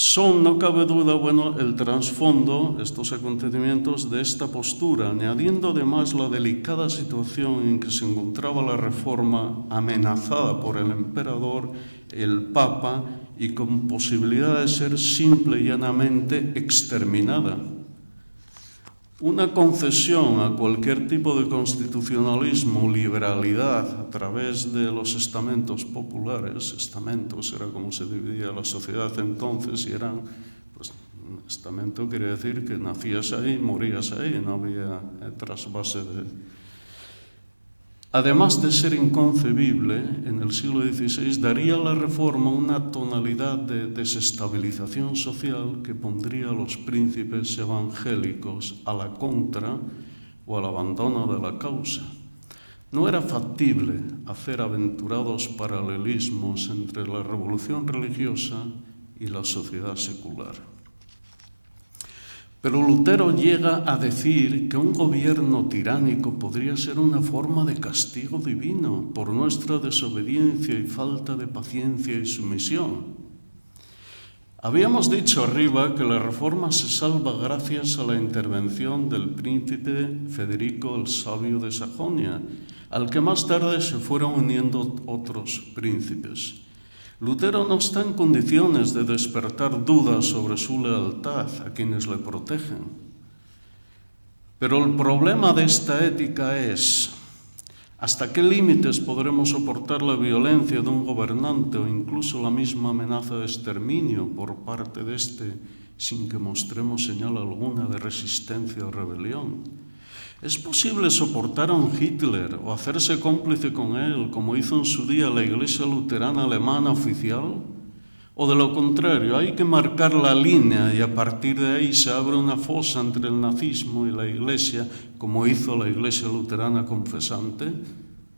Son, no cabe duda, el trasfondo, estos acontecimientos, de esta postura, añadiendo además la delicada situación en que se encontraba la Reforma, amenazada por el emperador, el Papa, y con posibilidad de ser simple y llanamente exterminada. Una concesión a cualquier tipo de constitucionalismo, liberalidad, a través de los estamentos populares, estamentos era como se dividía la sociedad entonces, y eran, un estamento quiere decir que nacías ahí, morías ahí, no había trasvase de... Además de ser inconcebible, en el siglo XVI daría a la Reforma una tonalidad de desestabilización social que pondría a los príncipes evangélicos a la contra o al abandono de la causa. No era factible hacer aventurados paralelismos entre la revolución religiosa y la sociedad secular. Pero Lutero llega a decir que un gobierno tiránico podría ser una forma de castigo divino por nuestra desobediencia y falta de paciencia y sumisión. Habíamos dicho arriba que la Reforma se salva gracias a la intervención del príncipe Federico el Sabio de Sajonia, al que más tarde se fueron uniendo otros príncipes. Lutero no está en condiciones de despertar dudas sobre su lealtad a quienes le protegen. Pero el problema de esta ética es: ¿hasta qué límites podremos soportar la violencia de un gobernante o incluso la misma amenaza de exterminio por parte de éste sin que mostremos señal alguna de resistencia o rebelión? ¿Es posible soportar a un Hitler o hacerse cómplice con él, como hizo en su día la Iglesia Luterana Alemana oficial? ¿O de lo contrario, hay que marcar la línea y a partir de ahí se abre una fosa entre el nazismo y la Iglesia, como hizo la Iglesia Luterana Confesante,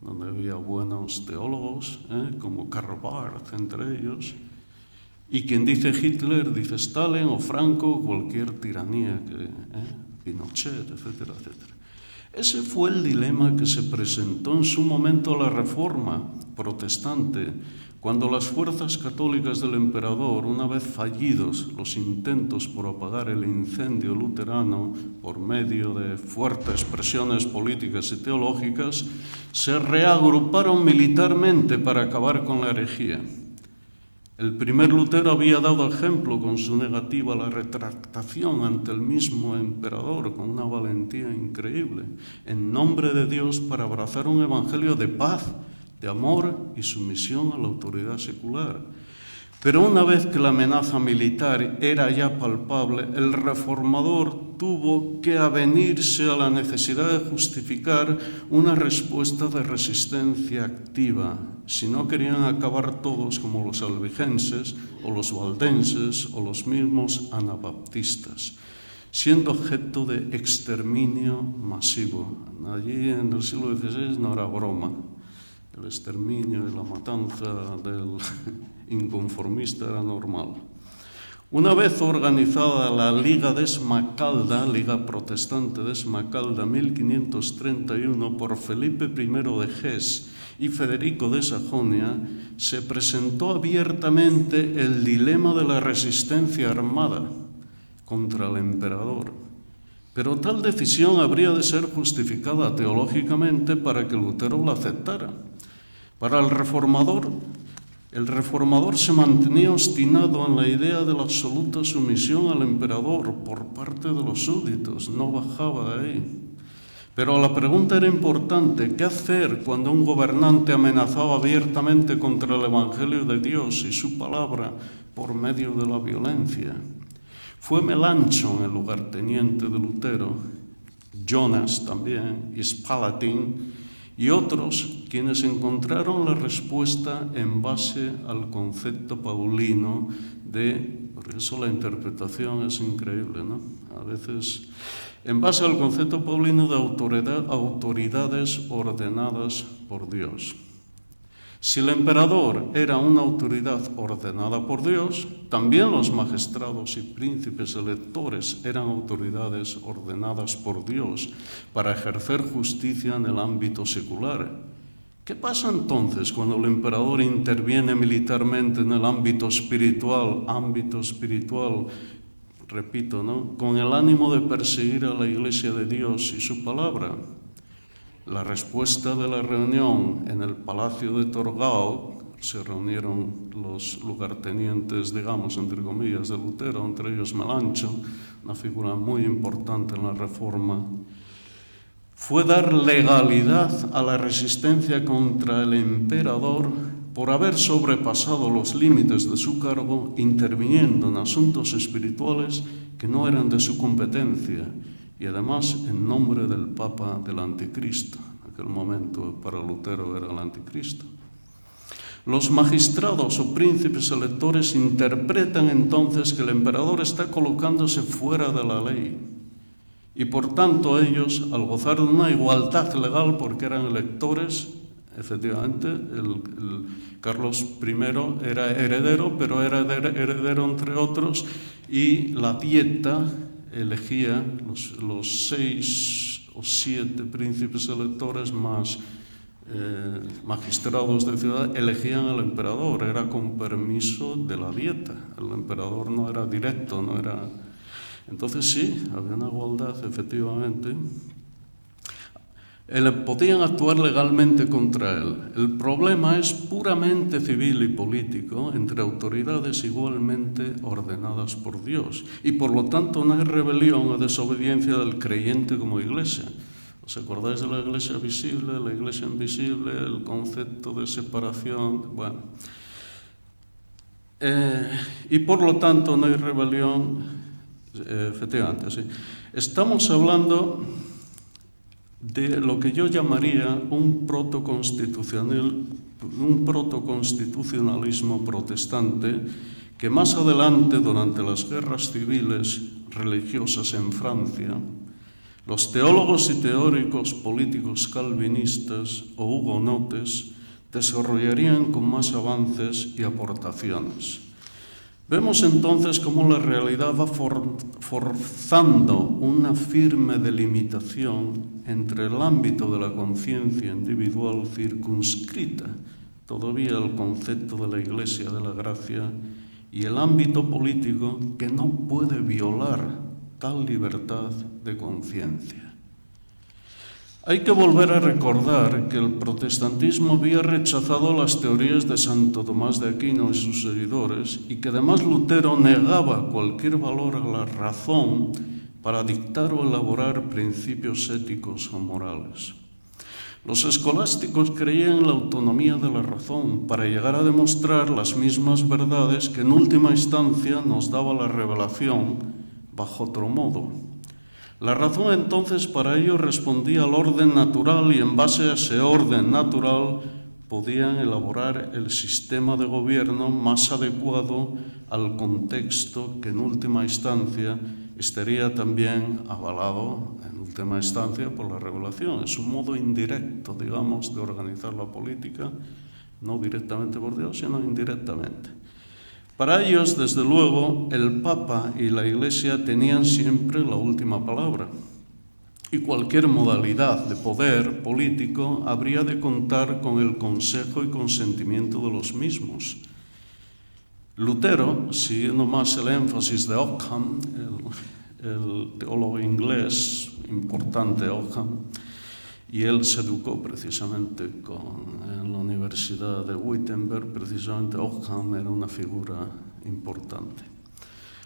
donde había buenos teólogos, como Karl Barth, entre ellos? Y quien dice Hitler, dice Stalin o Franco, o cualquier tiranía, Pinochet, etcétera, etcétera. Ese fue el dilema que se presentó en su momento a la Reforma protestante, cuando las fuerzas católicas del emperador, una vez fallidos los intentos por apagar el incendio luterano por medio de fuertes presiones políticas y teológicas, se reagruparon militarmente para acabar con la herejía. El primer Lutero había dado ejemplo con su negativa a la retractación ante el mismo emperador, con una valentía increíble, en nombre de Dios, para abrazar un evangelio de paz, de amor y sumisión a la autoridad secular. Pero una vez que la amenaza militar era ya palpable, el reformador tuvo que avenirse a la necesidad de justificar una respuesta de resistencia activa, si no querían acabar todos como los albigenses o los valdenses o los mismos anabaptistas, siendo objeto de exterminio masivo. Allí en el siglo XVI no era broma. El exterminio y la matanza del inconformista era normal. Una vez organizada la Liga de Esmacalda, Liga Protestante de Esmacalda, 1531, por Felipe I de Hesse y Federico de Sajonia, se presentó abiertamente el dilema de la resistencia armada contra el emperador. Pero tal decisión habría de ser justificada teológicamente para que Lutero la aceptara. Para el reformador se mantenía obstinado en la idea de la absoluta sumisión al emperador por parte de los súbditos, no bajaba de ahí. Pero la pregunta era importante: ¿qué hacer cuando un gobernante amenazaba abiertamente contra el Evangelio de Dios y su palabra por medio de la violencia? Fue Melanchthon el lugarteniente de Lutero, Jonas también, y Spalatin, y otros quienes encontraron la respuesta en base al concepto paulino por eso la interpretación es increíble, ¿no? A veces, en base al concepto paulino de autoridades ordenadas por Dios. Si el emperador era una autoridad ordenada por Dios, también los magistrados y príncipes electores eran autoridades ordenadas por Dios para ejercer justicia en el ámbito secular. ¿Qué pasa entonces cuando el emperador interviene militarmente en el ámbito espiritual, repito, ¿no?, con el ánimo de perseguir a la Iglesia de Dios y su palabra? La respuesta de la reunión en el Palacio de Torgau, se reunieron los lugartenientes, digamos, entre comillas, de Lutero, entre ellos Melanchthon, una figura muy importante en la Reforma, fue dar legalidad a la resistencia contra el emperador por haber sobrepasado los límites de su cargo, interviniendo en asuntos espirituales que no eran de su competencia, y además en nombre del Papa del Anticristo. En aquel momento para Lutero era el Anticristo. Los magistrados o príncipes electores interpretan entonces que el emperador está colocándose fuera de la ley y por tanto ellos, al gozar de una igualdad legal porque eran electores, efectivamente, el Carlos I era heredero, pero era heredero entre otros, y la Dieta elegía los 6 o 7 príncipes electores más magistrados de ciudad elegían al emperador, era con permiso de la dieta, el emperador no era directo, no era... Entonces sí, había una igualdad, efectivamente. Podían actuar legalmente contra él. El problema es puramente civil y político entre autoridades igualmente ordenadas por Dios. Y por lo tanto no hay rebelión o desobediencia del creyente como iglesia. ¿Os acordáis de la iglesia visible, la iglesia invisible, el concepto de separación? Bueno. Y por lo tanto no hay rebelión, efectivamente, sí. Estamos hablando de lo que yo llamaría un protoconstitucionalismo protestante que más adelante, durante las guerras civiles religiosas en Francia, los teólogos y teóricos políticos calvinistas o hugonotes desarrollarían con más avances y aportaciones. Vemos entonces cómo la realidad va forzando una firme delimitación entre el ámbito de la conciencia individual circunscrita todavía al concepto de la Iglesia de la Gracia y el ámbito político que no puede violar tal libertad de conciencia. Hay que volver a recordar que el protestantismo había rechazado las teorías de Santo Tomás de Aquino y sus seguidores y que además Lutero negaba cualquier valor a la razón para dictar o elaborar principios éticos o morales. Los escolásticos creían en la autonomía de la razón para llegar a demostrar las mismas verdades que en última instancia nos daba la revelación bajo otro modo. La razón entonces para ello respondía al orden natural y en base a ese orden natural podían elaborar el sistema de gobierno más adecuado al contexto que en última instancia estaría también avalado en última instancia por la revelación. Es un modo indirecto, digamos, de organizar la política, no directamente por Dios, sino indirectamente. Para ellos, desde luego, el Papa y la Iglesia tenían siempre la última palabra y cualquier modalidad de poder político habría de contar con el consejo y consentimiento de los mismos. Lutero, siguiendo más el énfasis de Ockham, el teólogo inglés importante Ockham, y él se educó precisamente en la Universidad de Wittenberg, precisamente Ockham era una figura importante.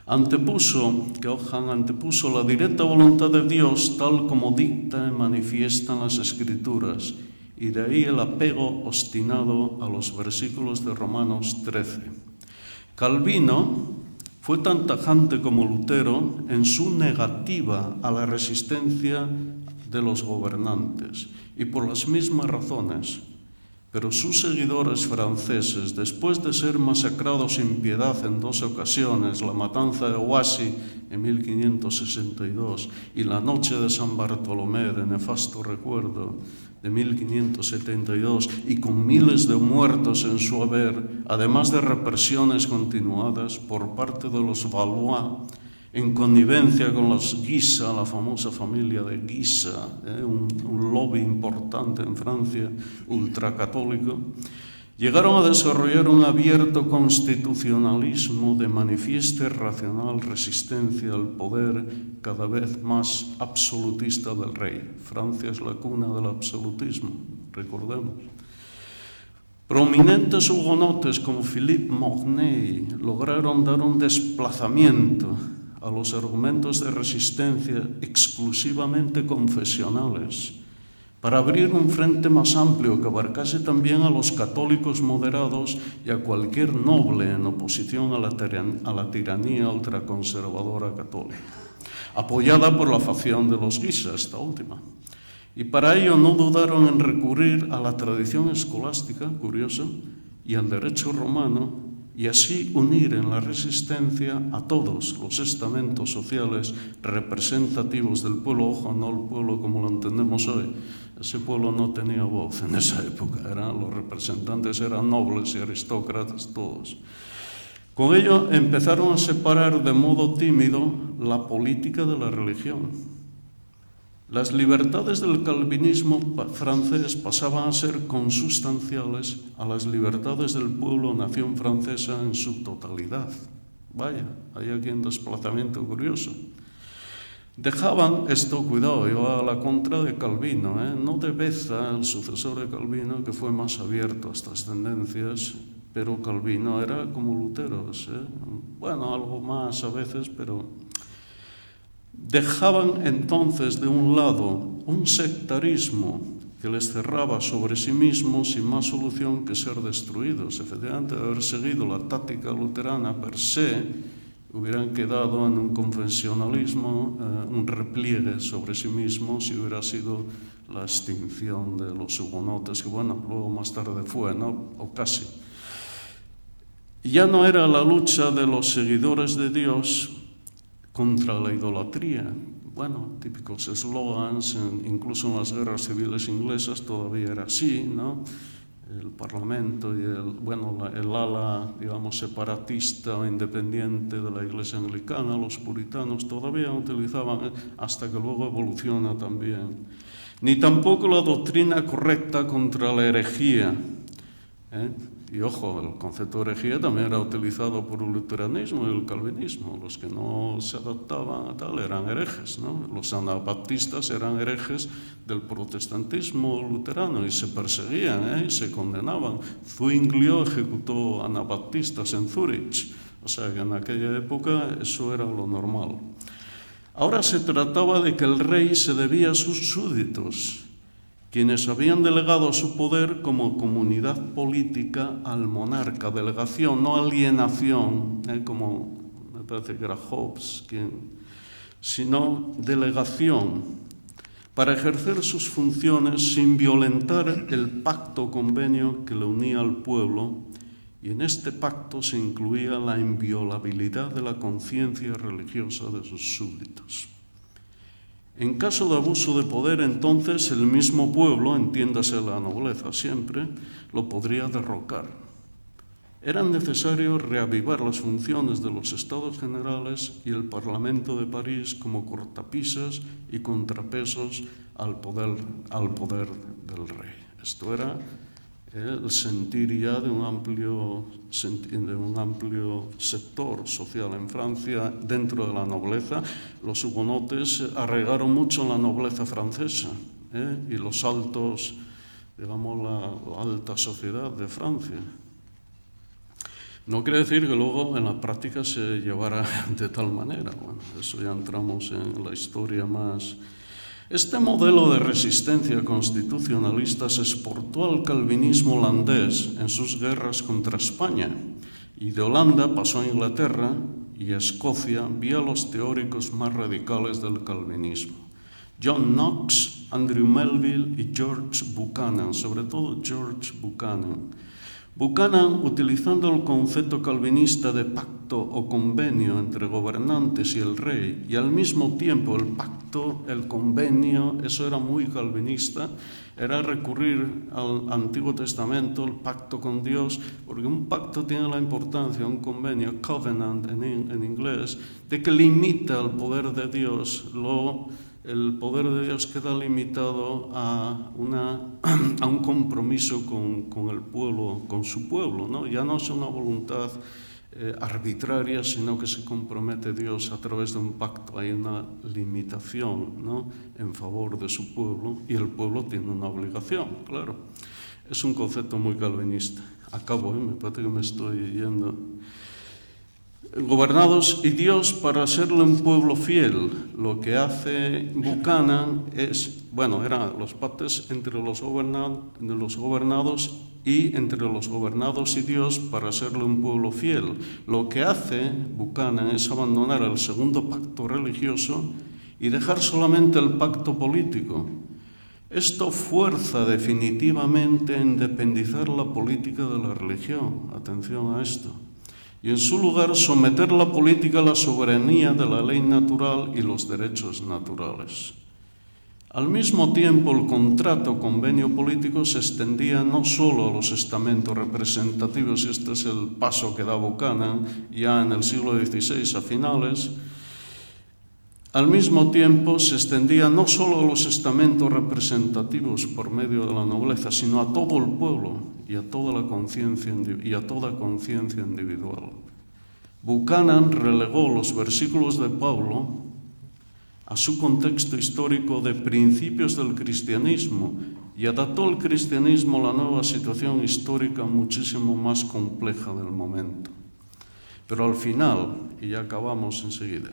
Ockham antepuso la directa voluntad de Dios tal como dicta y manifiestan las Escrituras, y de ahí el apego obstinado a los versículos de Romanos 13. Calvino fue tan tajante como Lutero en su negativa a la resistencia de los gobernantes, y por las mismas razones, pero sus seguidores franceses, después de ser masacrados sin piedad en 2 ocasiones, la matanza de Huasi en 1562 y la noche de San Bartolomé de nefasto recuerdo de 1572, y con miles de muertos en su haber, además de represiones continuadas por parte de los Valois, en connivencia con los Guisa, la famosa familia de Guisa, un lobby importante en Francia, ultracatólico, llegaron a desarrollar un abierto constitucionalismo de manifiesta y racional resistencia al poder cada vez más absolutista del rey. Francia es la cuna del absolutismo, recordemos. Prominentes hugonotes como Philippe Mornay lograron dar un desplazamiento a los argumentos de resistencia exclusivamente confesionales, para abrir un frente más amplio que abarcase también a los católicos moderados y a cualquier noble en oposición a la tiranía ultraconservadora católica, apoyada por la facción de los Guisa, esta última. Y para ello no dudaron en recurrir a la tradición escolástica, curioso, y al derecho romano, y así unir en la resistencia a todos los estamentos sociales representativos del pueblo, ojo, no el pueblo como lo entendemos hoy. Ese pueblo no tenía voz en esa época, los representantes eran nobles y aristócratas todos. Con ello empezaron a separar de modo tímido la política de la religión. Las libertades del calvinismo francés pasaban a ser consustanciales a las libertades del pueblo-nación francesa en su totalidad. Vaya, hay aquí un desplazamiento curioso. Dejaban esto, cuidado, iba a la contra de Calvino, no de Beza, el sucesor de Calvino, que fue más abierto a estas tendencias, pero Calvino era como Lutero, bueno, algo más a veces, pero dejaban entonces de un lado un sectarismo que les cerraba sobre sí mismos sin más solución que ser destruidos. Efectivamente, de haber seguido la táctica luterana per se, hubieran quedado en un confesionalismo, un repliegue sobre sí mismos, y hubiera sido la extinción de los hugonotes, que bueno, luego más tarde fue, ¿no? O casi. Ya no era la lucha de los seguidores de Dios contra la idolatría. Bueno, típicos eslogans, incluso en las guerras civiles inglesas todavía era así, ¿no? El Parlamento y el ala, digamos, separatista o independiente de la Iglesia anglicana, los puritanos, todavía utilizaban, hasta que luego evoluciona también. Ni tampoco la doctrina correcta contra la herejía. Y ojo, el concepto de herejía también era utilizado por el luteranismo y el calvinismo. Los que no se adaptaban a tal eran herejes, ¿no? Los anabaptistas eran herejes del protestantismo luterano y se perseguían, y se condenaban. Zwinglio ejecutó anabaptistas en Zúrich. O sea que en aquella época eso era lo normal. Ahora se trataba de que el rey se debía a sus súbditos, quienes habían delegado su poder como comunidad política al monarca. Delegación, no alienación, como me parece que era Hobbes, sino delegación, para ejercer sus funciones sin violentar el pacto o convenio que le unía al pueblo, y en este pacto se incluía la inviolabilidad de la conciencia religiosa de sus súbditos. En caso de abuso de poder, entonces, el mismo pueblo, entiéndase la nobleza siempre, lo podría derrocar. Era necesario reavivar las funciones de los Estados Generales y el Parlamento de París como cortapisas y contrapesos al poder del rey. Esto era el sentir ya de un amplio sector social en Francia dentro de la nobleza. Los hugonotes arraigaron mucho en la nobleza francesa, y los altos, digamos, la alta sociedad de Francia. No quiere decir que luego en la práctica se llevara de tal manera. Bueno, eso ya entramos en la historia más. Este modelo de resistencia constitucionalista se exportó al calvinismo holandés en sus guerras contra España, y de Holanda pasó a Inglaterra y a Escocia vía los teóricos más radicales del calvinismo: John Knox, Andrew Melville y George Buchanan, sobre todo George Buchanan. Buchanan, utilizando el concepto calvinista de pacto o convenio entre gobernantes y el rey, y al mismo tiempo el pacto, el convenio, eso era muy calvinista, era recurrir al Antiguo Testamento, el pacto con Dios, porque un pacto tiene la importancia, un convenio, covenant en inglés, de que limita el poder de Dios. El poder de Dios queda limitado a un compromiso con el pueblo, con su pueblo, ¿no? Ya no es una voluntad arbitraria, sino que se compromete Dios a través de un pacto. Hay una limitación, ¿no?, en favor de su pueblo, y el pueblo tiene una obligación, claro. Es un concepto muy calvinista. Acabo, me parece que me estoy yendo. Gobernados, y Dios, para serle un pueblo fiel, lo que hace Buchanan es, eran los pactos entre los gobernados y entre los gobernados y Dios para serle un pueblo fiel. Lo que hace Buchanan es abandonar el segundo pacto religioso y dejar solamente el pacto político. Esto fuerza definitivamente a independizar la política de la religión. Atención a esto. Y en su lugar someter la política a la soberanía de la ley natural y los derechos naturales. Al mismo tiempo, el contrato o convenio político se extendía no solo a los estamentos representativos, y este es el paso que da Buchanan ya en el siglo XVI a finales, al mismo tiempo se extendía no solo a los estamentos representativos por medio de la nobleza, sino a todo el pueblo y a toda conciencia individual. Buchanan relegó los versículos de Pablo a su contexto histórico de principios del cristianismo y adaptó el cristianismo a la nueva situación histórica muchísimo más compleja del momento. Pero al final, y ya acabamos enseguida,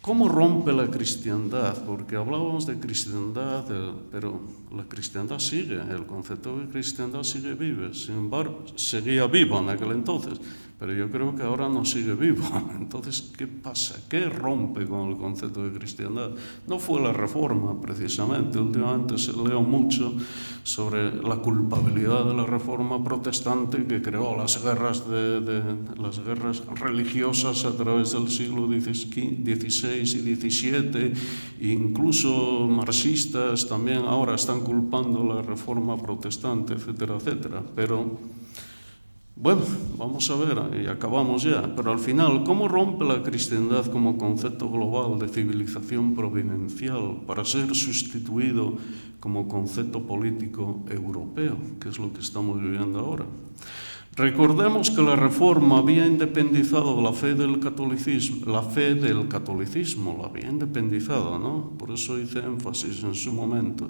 ¿cómo rompe la cristiandad? Porque hablábamos de cristiandad, pero la cristiandad sigue, el concepto de cristiandad sigue vivo. Sin embargo, seguía vivo en aquel entonces, pero yo creo que ahora no sigue vivo. Entonces, ¿qué pasa? ¿Qué rompe con el concepto de cristiandad? No fue la Reforma, precisamente. Últimamente se leo mucho sobre la culpabilidad de la Reforma protestante que creó las guerras religiosas a través del siglo XVI y XVII, e incluso marxistas también ahora están culpando la Reforma protestante, etcétera, etcétera. Pero bueno, vamos a ver, y acabamos ya, pero al final, ¿cómo rompe la cristiandad como concepto global de civilización providencial para ser sustituido como concepto político europeo, que es lo que estamos viviendo ahora? Recordemos que la Reforma había independizado la fe del catolicismo, la había independizado, ¿no? Por eso hice énfasis en su momento.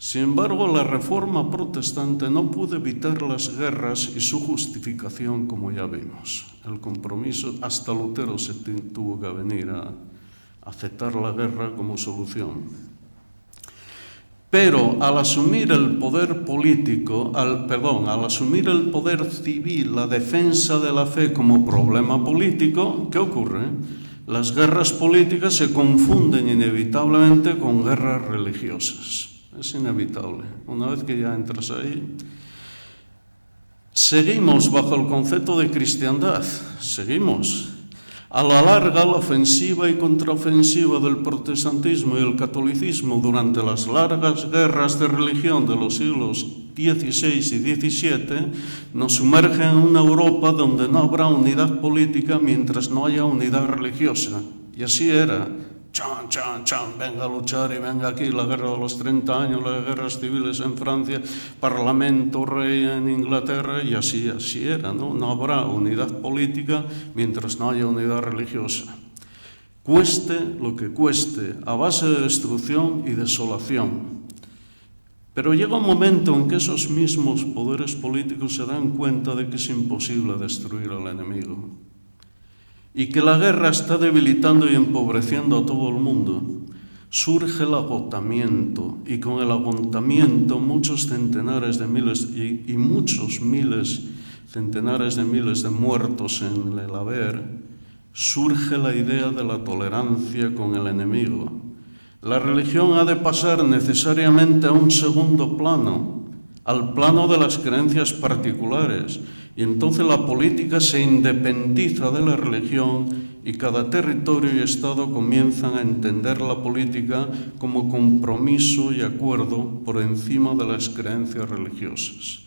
Sin embargo, la Reforma protestante no pudo evitar las guerras y su justificación, como ya vimos. El compromiso, hasta Lutero se tuvo que venir a aceptar la guerra como solución. Pero al asumir el poder político, al asumir el poder civil, la defensa de la fe como problema político, ¿qué ocurre? Las guerras políticas se confunden inevitablemente con guerras religiosas. Es inevitable. Una vez que ya entras ahí, seguimos bajo el concepto de cristiandad. Seguimos. A la larga, la ofensiva y contraofensiva del protestantismo y el catolicismo durante las largas guerras de religión de los siglos XVI y XVII nos sumergen en una Europa donde no habrá unidad política mientras no haya unidad religiosa. Y así era. Chan, chan, chan, venga a luchar y venga aquí la guerra de los 30 años, las guerras civiles en Francia, parlamento, rey en Inglaterra, y así era, ¿no? No habrá unidad política mientras no haya unidad religiosa. Cueste lo que cueste, a base de destrucción y desolación. Pero llega un momento en que esos mismos poderes políticos se dan cuenta de que es imposible destruir al enemigo y que la guerra está debilitando y empobreciendo a todo el mundo. Surge el agotamiento, y con el agotamiento muchos centenares de miles y muchos miles, centenares de miles de muertos en el haber. Surge la idea de la tolerancia con el enemigo. La religión ha de pasar necesariamente a un segundo plano, al plano de las creencias particulares, y entonces la política se independiza de la religión y cada territorio y estado comienzan a entender la política como compromiso y acuerdo por encima de las creencias religiosas.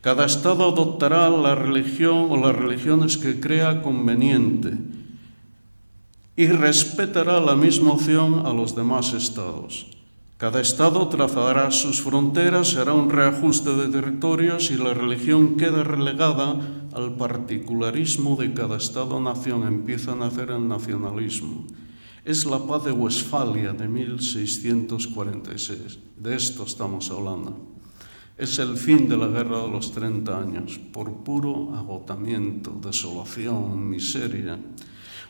Cada estado adoptará la religión o las religiones que crea conveniente y respetará la misma opción a los demás estados. Cada estado trazará sus fronteras, hará un reajuste de territorios y la religión queda relegada al particularismo de cada estado-nación. Empieza a nacer el nacionalismo. Es la paz de Westfalia de 1646. De esto estamos hablando. Es el fin de la guerra de los 30 años, por puro agotamiento, desolación, miseria.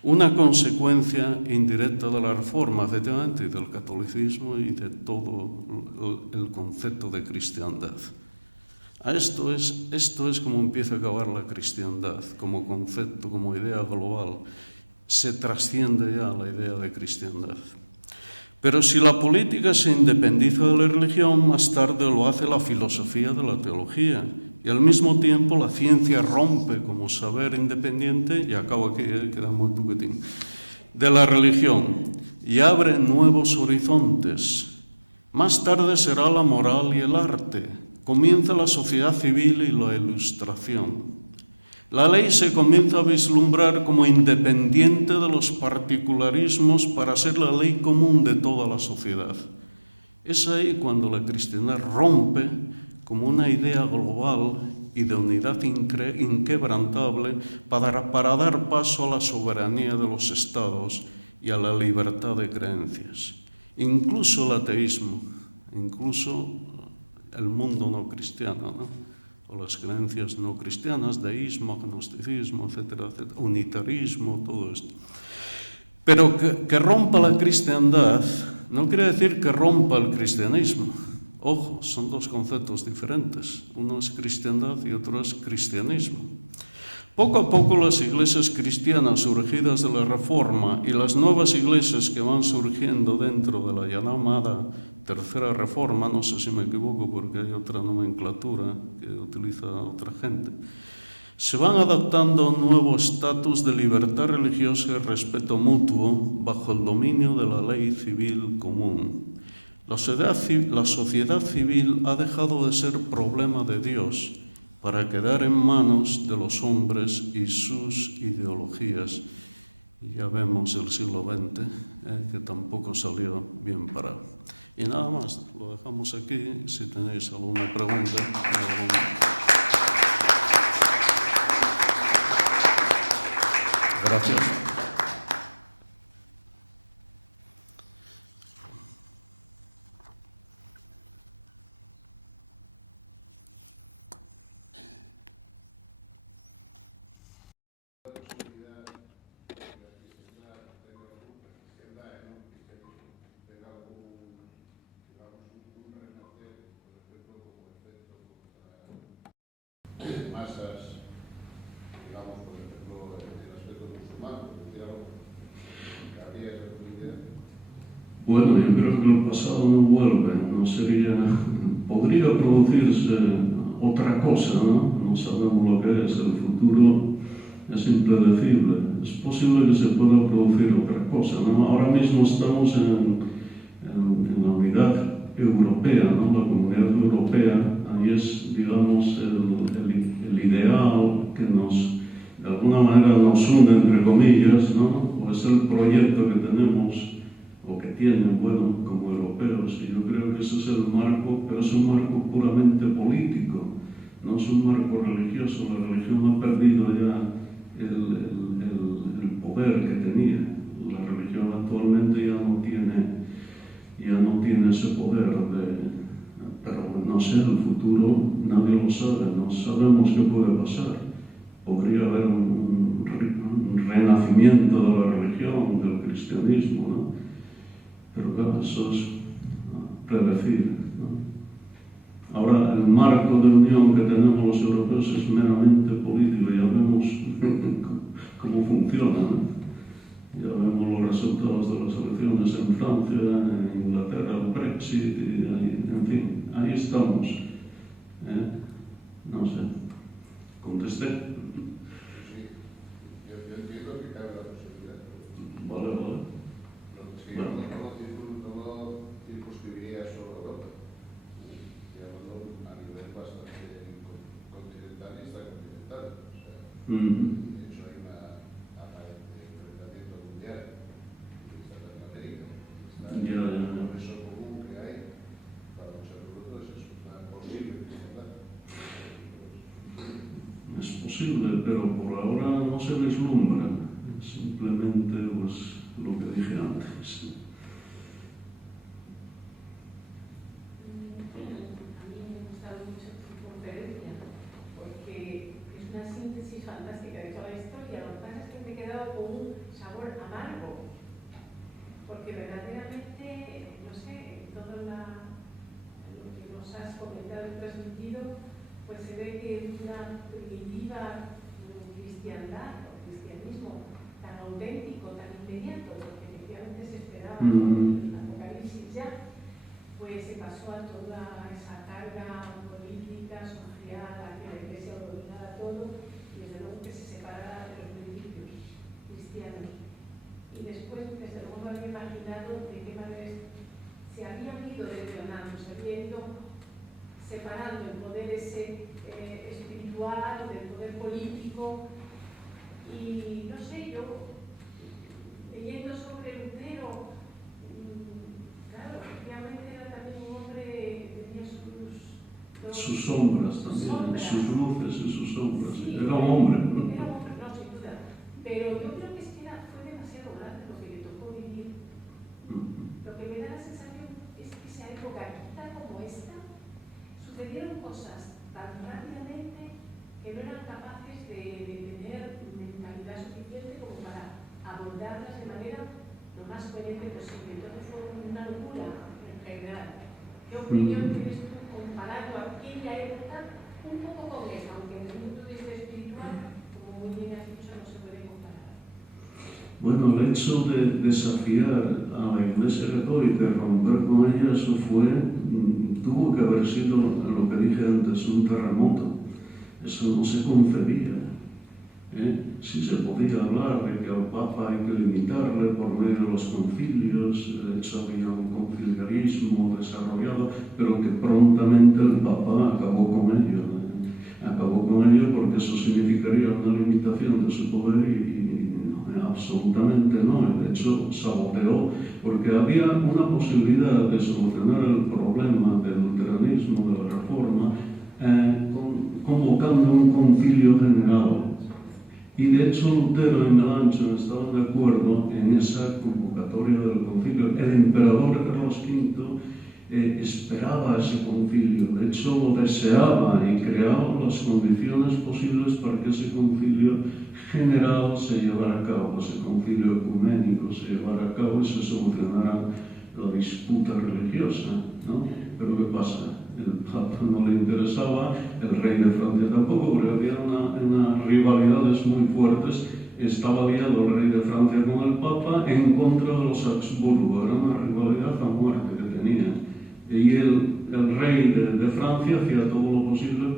Una consecuencia indirecta de la Reforma, efectivamente, y del catolicismo y de todo el concepto de cristiandad. Esto es como empieza a acabar la cristiandad, como concepto, como idea global. Se trasciende ya la idea de cristiandad. Pero si la política se independiza de la religión, más tarde lo hace la filosofía de la teología. Y al mismo tiempo la ciencia rompe como saber independiente, y acabo aquí, queda muy poquitín, de la religión, y abre nuevos horizontes. Más tarde será la moral y el arte. Comienza la sociedad civil y la ilustración. La ley se comienza a vislumbrar como independiente de los particularismos para ser la ley común de toda la sociedad. Es ahí cuando la cristiandad rompe como una idea global y de unidad inquebrantable para dar paso a la soberanía de los estados y a la libertad de creencias. Incluso el ateísmo, incluso el mundo no cristiano, ¿no? O las creencias no cristianas, deísmo, agnosticismo, etcétera, etcétera, unitarismo, todo esto. Pero que rompa la cristiandad no quiere decir que rompa el cristianismo. Ojo, son dos conceptos diferentes. Uno es cristiandad y otro es cristianismo. Poco a poco las iglesias cristianas surgidas de la Reforma y las nuevas iglesias que van surgiendo dentro de la llamada Tercera Reforma, no sé si me equivoco porque hay otra nomenclatura que utiliza otra gente, se van adaptando a un nuevo estatus de libertad religiosa y respeto mutuo bajo el dominio de la ley civil común. La sociedad civil ha dejado de ser problema de Dios para quedar en manos de los hombres y sus ideologías. Y ya vemos el siglo XX, que tampoco salió bien parado. Y nada más, lo dejamos aquí. Si tenéis alguna pregunta. Gracias. Bueno, yo creo que el pasado no vuelve, no sería, podría producirse otra cosa, ¿no? No sabemos lo que es, el futuro es impredecible. Es posible que se pueda producir otra cosa, ¿no? Ahora mismo estamos en la unidad europea, ¿no? La comunidad europea, ahí es, digamos, el ideal que nos, de alguna manera, nos une, entre comillas, ¿no? O es el proyecto que tenemos o que tienen, bueno, como europeos, y yo creo que ese es el marco, pero es un marco puramente político, no es un marco religioso. La religión ha perdido ya el poder que tenía. La religión actualmente ya no tiene ese poder pero no sé, el futuro nadie lo sabe, no sabemos qué puede pasar. Podría haber un renacimiento de la religión, del cristianismo, ¿no? Pero claro, eso es predecir, ¿no? Ahora, el marco de unión que tenemos los europeos es meramente político. Ya vemos cómo funciona, ¿no? Ya vemos los resultados de las elecciones en Francia, en Inglaterra, el Brexit, y en fin, ahí estamos. No sé, contesté. Vale. De hecho, hay una aparente enfrentamiento mundial y Latinoamérica. El progreso común que hay para los europeos es una posible cristiandad. Es posible, pero por ahora no se vislumbra. Simplemente pues, lo que dije antes. Porque verdaderamente, no sé, todo lo que nos has comentado y transmitido, pues se ve que una primitiva cristiandad o cristianismo tan auténtico, tan inmediato, porque efectivamente se esperaba el Apocalipsis ya, pues se pasó a toda esa carga política, social, a que la Iglesia lo dominara todo y desde luego que se separara de los principios cristianos. Y después, desde luego, no había imaginado de qué manera se habían ido deteriorando, se había ido separando el poder ese espiritual del poder político, Y no sé, yo leyendo sobre Lutero, claro, efectivamente era también un hombre que tenía sus sombras también, sus luces y sus sombras. Sí, era un hombre. Era un hombre, no, sin duda. Pero yo creo que es que fue demasiado grande lo que le tocó vivir. Lo que me da la sensación es que esa época, quizá como esta, sucedieron cosas tan rápidamente que no eran capaces de tener mentalidad suficiente como para abordarlas de manera lo más coherente posible. Entonces fue una locura en general. ¿Qué opinión tienes tú comparado aquella época un poco con esta? Aunque desde el punto de vista espiritual, como muy bien has dicho, no se puede comparar. Bueno, el hecho de desafiar a la Iglesia Católica y romper con ella, eso tuvo que haber sido, lo que dije antes, un terremoto. Eso no se concebía. Si se podía hablar de que al Papa hay que limitarle por medio de los concilios, de hecho había un conciliarismo desarrollado, pero que prontamente el Papa acabó con ello. Acabó con ello porque eso significaría una limitación de su poder y no, absolutamente no. De hecho, saboteó, porque había una posibilidad de solucionar el problema del luteranismo, de la reforma, convocando un concilio general. Y de hecho Lutero y Melanchthon estaban de acuerdo en esa convocatoria del concilio. El emperador Carlos V esperaba ese concilio, de hecho lo deseaba y creaba las condiciones posibles para que ese concilio general se llevara a cabo, ese concilio ecuménico se llevara a cabo y se solucionara la disputa religiosa, ¿no? Pero ¿qué pasa? El Papa no le interesaba, el rey de Francia tampoco, porque había unas rivalidades muy fuertes. Estaba aliado el rey de Francia con el Papa en contra de los Habsburgo, era una rivalidad a muerte que tenían. Y el rey de Francia hacía todo lo posible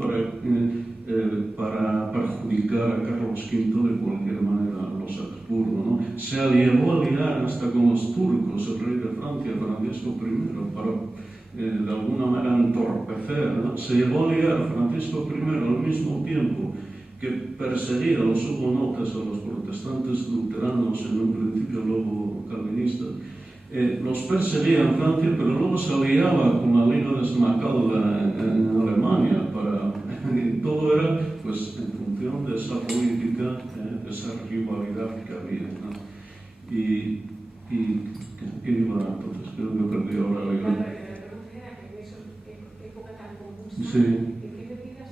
para perjudicar a Carlos V de cualquier manera, a los Habsburgo, ¿no? Se llegó a aliar hasta con los turcos, el rey de Francia, Francisco I, para de alguna manera entorpecer, ¿no? Se llegó a liar Francisco I al mismo tiempo que perseguía a los hugonotes, a los protestantes luteranos, en un principio luego calvinistas. Los perseguía en Francia, pero luego se aliaba con la Liga de Esmacalda en Alemania. Y todo era pues, en función de esa política, de esa rivalidad que había, ¿no? Y iba, entonces creo que perdí ahora la idea. Sí. ¿En qué medida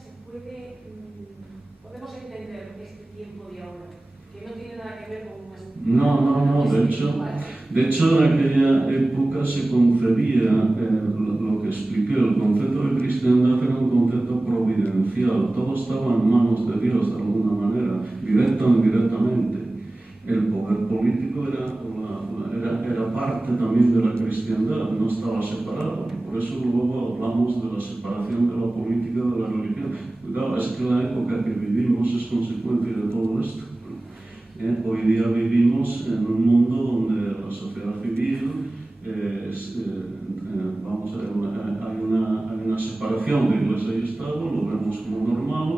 podemos entender este tiempo de ahora? Que no tiene nada que ver con No, de hecho en aquella época se concebía lo que expliqué, el concepto de cristiandad era un concepto providencial, todo estaba en manos de Dios de alguna manera, directa o indirectamente. El poder político era parte también de la cristiandad, no estaba separado. Por eso luego hablamos de la separación de la política de la religión. Cuidado, es que la época que vivimos es consecuencia de todo esto. Hoy día vivimos en un mundo donde la sociedad civil, vamos a ver, hay una separación de Iglesia y Estado, lo vemos como normal,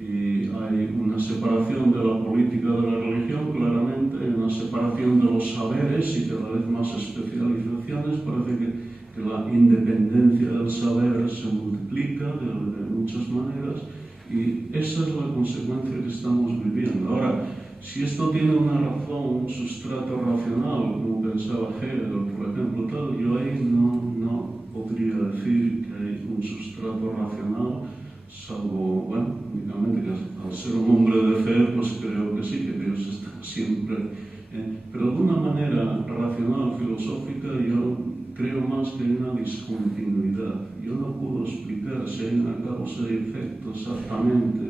y hay una separación de la política de la religión, claramente, hay una separación de los saberes y cada vez más especializaciones. Parece que la independencia del saber se multiplica de muchas maneras y esa es la consecuencia que estamos viviendo. Ahora, si esto tiene una razón, un sustrato racional, como pensaba Hegel, por ejemplo, tal, yo ahí no podría decir que hay un sustrato racional, salvo, bueno, únicamente que al ser un hombre de fe, pues creo que sí, que Dios está siempre. Pero de una manera racional, filosófica, yo creo más que hay una discontinuidad. Yo no puedo explicar si hay una causa y efecto exactamente,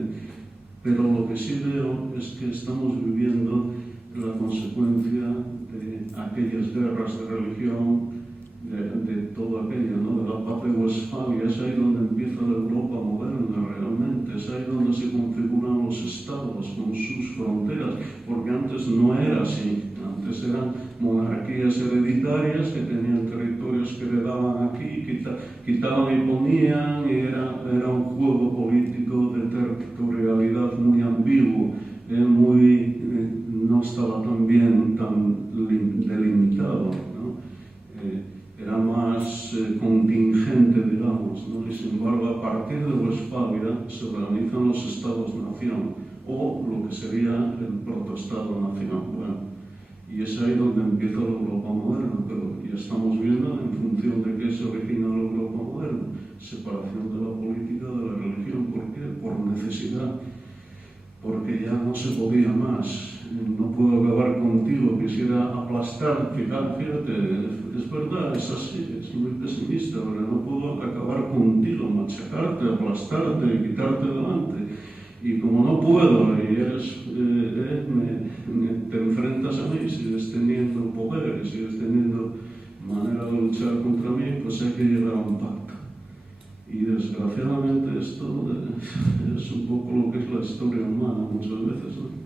pero lo que sí veo es que estamos viviendo la consecuencia de aquellas guerras de religión, de todo aquello, ¿no? De la paz de Westfalia. Es ahí donde empieza la Europa moderna realmente, es ahí donde se configuran los estados con sus fronteras, porque antes no era así. Antes eran monarquías hereditarias que tenían territorios que heredaban aquí, quitaban y ponían, y era un juego político de territorialidad muy ambiguo, muy espávida se organizan los estados-nación, o lo que sería el protoestado-nación. Bueno, y es ahí donde empieza la Europa moderna, pero ya estamos viendo en función de qué se origina la Europa moderna: separación de la política de la religión. ¿Por qué? Por necesidad, porque ya no se podía más. No puedo acabar contigo, quisiera aplastar. Fíjate, es verdad, es así, es muy pesimista, pero no puedo acabar contigo, machacarte, aplastarte, quitarte delante. Y como no puedo, y te enfrentas a mí, sigues teniendo poder y sigues teniendo manera de luchar contra mí, pues hay que llegar a un pacto. Y desgraciadamente esto es un poco lo que es la historia humana muchas veces, ¿no?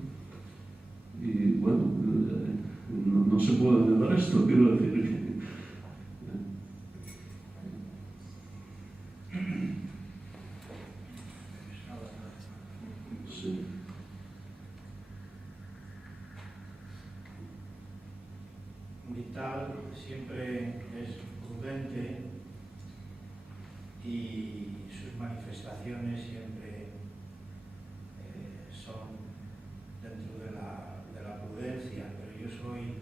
Y bueno, no se puede negar esto, quiero decir. Sí. Vital siempre es prudente y sus manifestaciones siempre son dentro de la prudencia, pero yo soy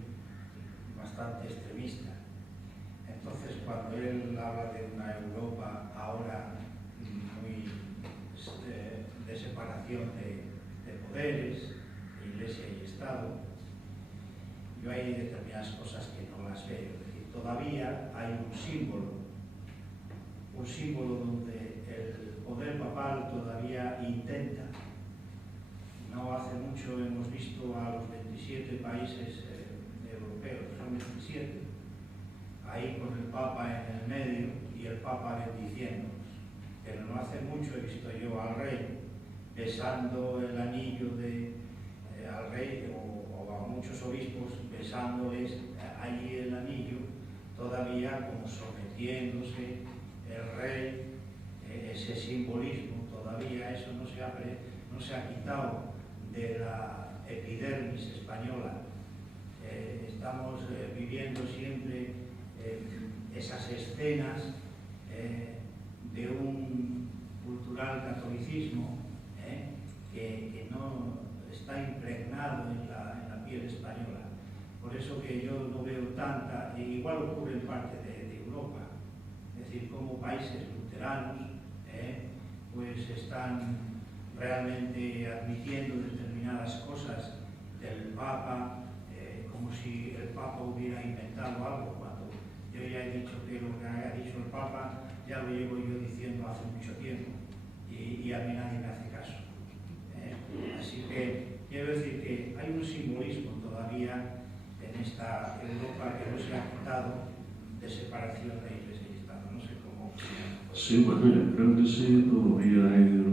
bastante extremista. Entonces, cuando él habla de una Europa ahora muy de separación de poderes, Iglesia y Estado, yo hay determinadas cosas que no las veo. Es decir, todavía hay un símbolo donde el poder papal todavía intenta. No hace mucho hemos visto a los 27 países europeos, son 27, ahí con el Papa en el medio y el Papa bendiciéndolos. Pero no hace mucho he visto yo al rey besando el anillo al rey o a muchos obispos besándoles allí el anillo, todavía como sometiéndose el rey, ese simbolismo, todavía eso no se ha quitado de la epidermis española. Estamos viviendo siempre esas escenas de un cultural catolicismo que no está impregnado en la piel española. Por eso que yo no veo tanta, igual ocurre en parte de Europa, es decir, como países luteranos pues están realmente admitiendo determinadas cosas del Papa, como si el Papa hubiera inventado algo, cuando yo ya he dicho que lo que ha dicho el Papa ya lo llevo yo diciendo hace mucho tiempo y a mí nadie me hace caso. Así que quiero decir que hay un simbolismo todavía en esta Europa que no se ha quitado de separación de Iglesia y Estado. No sé cómo. Sí, bueno, yo creo que sí, todavía hay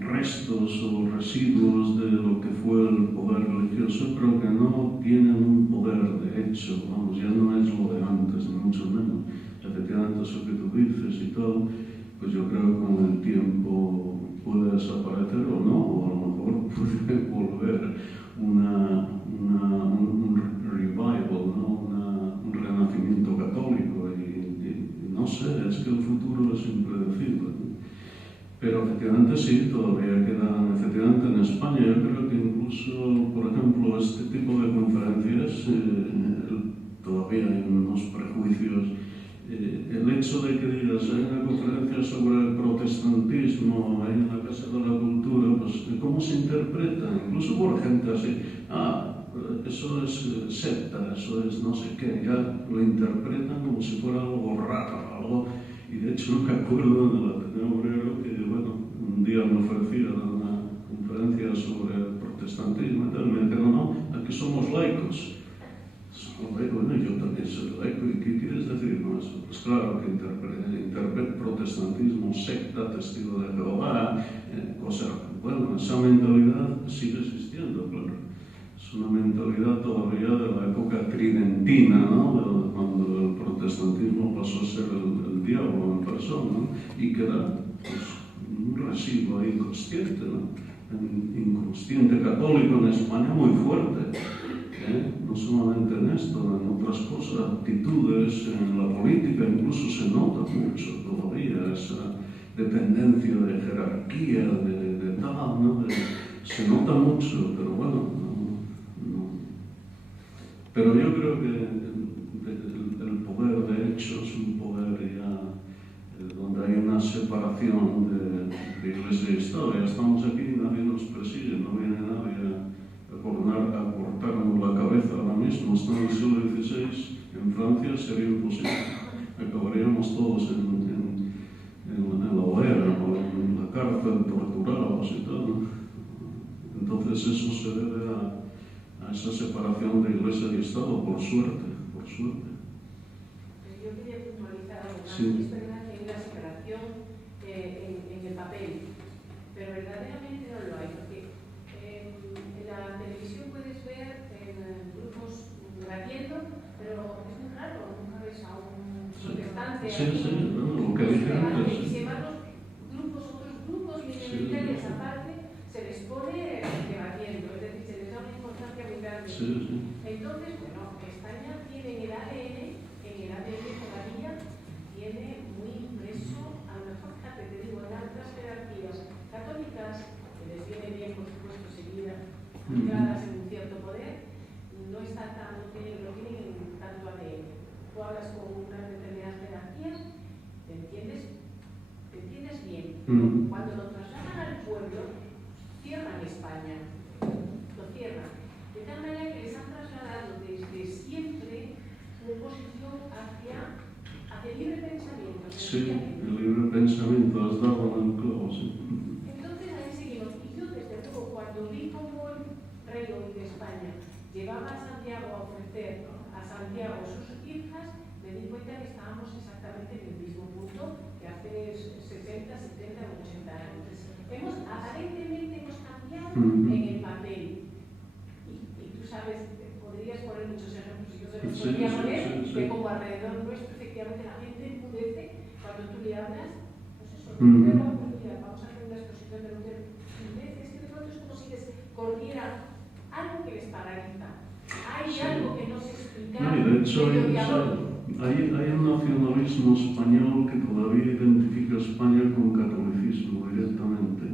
restos o residuos de lo que fue el poder religioso, pero que no tienen un poder de hecho, vamos, ya no es lo de antes, ni mucho menos. Efectivamente, eso que tú dices y todo, pues yo creo que con el tiempo puede desaparecer o no, o a lo mejor puede volver un revival, ¿no? Un renacimiento católico, y no sé, es que el futuro es impredecible, ¿no? Pero efectivamente sí, todavía queda, efectivamente en España, yo creo que incluso, por ejemplo, este tipo de conferencias, todavía hay unos prejuicios. El hecho de que digas, hay una conferencia sobre el protestantismo ahí en la Casa de la Cultura, pues ¿cómo se interpreta? Incluso por gente así, eso es secta, eso es no sé qué, ya lo interpretan como si fuera algo raro, algo. Y de hecho me acuerdo en el Ateneo Obrero que, bueno, un día me ofrecieron una conferencia sobre el protestantismo y tal, me dijeron, no, aquí somos laicos. Bueno, yo también soy laico, ¿y qué quieres decir con eso? Pues claro que interpreta protestantismo, secta, testigo de Jehová, cosa. Bueno, esa mentalidad sigue existiendo, claro. Es una mentalidad todavía de la época tridentina, ¿no? Cuando el protestantismo pasó a ser el diablo en persona, ¿no? Y queda pues, un residuo inconsciente, ¿no? Inconsciente católico en España muy fuerte. No solamente en esto, en otras cosas, actitudes, en la política incluso se nota mucho todavía de tendencia, de jerarquía, de tal, ¿no? Se nota mucho, pero bueno, no. Pero yo creo que el poder, de hecho, es un poder ya donde hay una separación de Iglesia y Estado. Ya estamos aquí, nadie nos persigue, no viene nadie a cortarnos la cabeza ahora mismo. Esto en el siglo XVI, en Francia, sería imposible. Acabaríamos todos en la hoguera o en la cárcel, torturados y todo. Entonces eso se debe a esa separación de Iglesia y Estado, por suerte, por suerte. Yo quería puntualizar algo más. Sí. Es verdad que hay una separación en el papel, pero verdaderamente no lo hay, porque en la televisión puedes ver grupos debatiendo, pero es muy raro, nunca ves a un protestante Sí, lo que dije antes. y sin embargo, otros grupos minoritarios aparte, se les pone debatiendo, es decir, se les da una importancia muy grande. Entonces, bueno, España tiene en el ADN todavía tiene muy impreso, a lo mejor, fíjate, te digo, en altas jerarquías católicas, que les viene bien, por supuesto, seguir ancladas en un cierto poder, no está tan, lo tienen en tanto ADN. Tú hablas con unas determinadas jerarquías, te entiendes bien. Cuando lo trasladan al pueblo, cierran España, lo cierran. De tal manera que les han trasladado desde siempre una posición hacia el libre pensamiento. Sí, el libre pensamiento, has dado en el clavo, sí. Entonces ahí seguimos. Y yo desde luego cuando vi cómo el rey hoy de España llevaba a Santiago a ofrecer a Santiago sus hijas, me di cuenta que estábamos exactamente en el mismo punto que hace 60, 70 o 80 años. Aparentemente hemos cambiado en el papel. Y tú sabes, podrías poner muchos ejemplos, yo se los podría poner, de cómo alrededor nuestro efectivamente la gente enmudece cuando tú le hablas, pues eso, vamos a hacer una exposición de Lutero. Y ves, es que de pronto es como si les corriera algo que les paraliza. Hay algo que no se explica. No, y de hecho hay un nacionalismo español que todavía identifica a España con catolicismo directamente.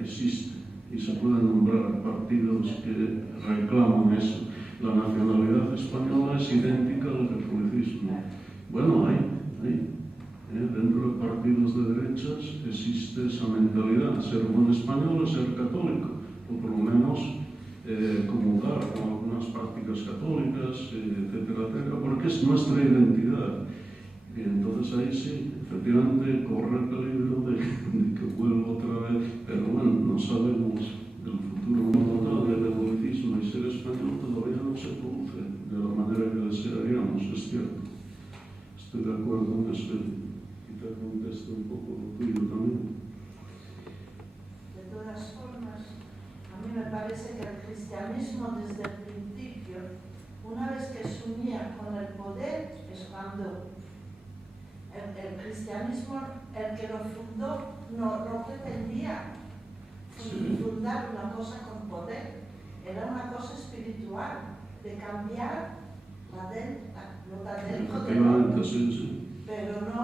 Existe. Y se pueden nombrar partidos que reclaman eso. La nacionalidad española es idéntica al catolicismo. Bueno, hay. Dentro de partidos de derechas existe esa mentalidad. Ser buen español es ser católico, o por lo menos comulgar con algunas prácticas católicas, etcétera, etcétera, porque es nuestra identidad. Y entonces ahí sí, efectivamente corre el peligro de que vuelva otra vez, pero bueno, no sabemos el futuro total del ebolitismo y ser español todavía no se produce de la manera que desearíamos, es cierto. Estoy de acuerdo con eso, quizá conteste un poco lo tuyo también. De todas formas, a mí me parece que el cristianismo desde el principio, una vez que se unía con el poder, es cuando el cristianismo, el que lo fundó, no pretendía fundar una cosa con poder, era una cosa espiritual, de cambiar lo de adentro del hombre. Pero no,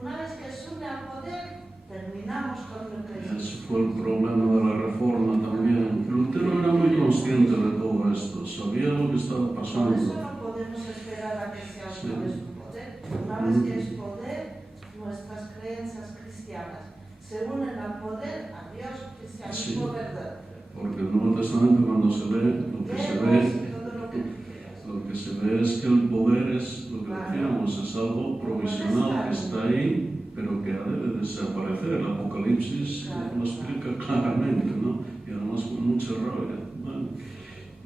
una vez que se une al poder, terminamos con el cristianismo. Ese fue el problema de la reforma también. Lutero era muy consciente de todo esto, sabía lo que estaba pasando. Por eso no podemos esperar a que sea otra vez un poder. Una vez que es poder, nuestras creencias cristianas se unen al poder, a Dios, cristianismo verdadero. Porque el Nuevo Testamento, cuando se lee, lo que se ve es que el poder es, lo que decíamos, es algo provisional, que está ahí, pero que ha de desaparecer. El Apocalipsis lo explica claramente, ¿no? Y además con mucha rabia. Bueno,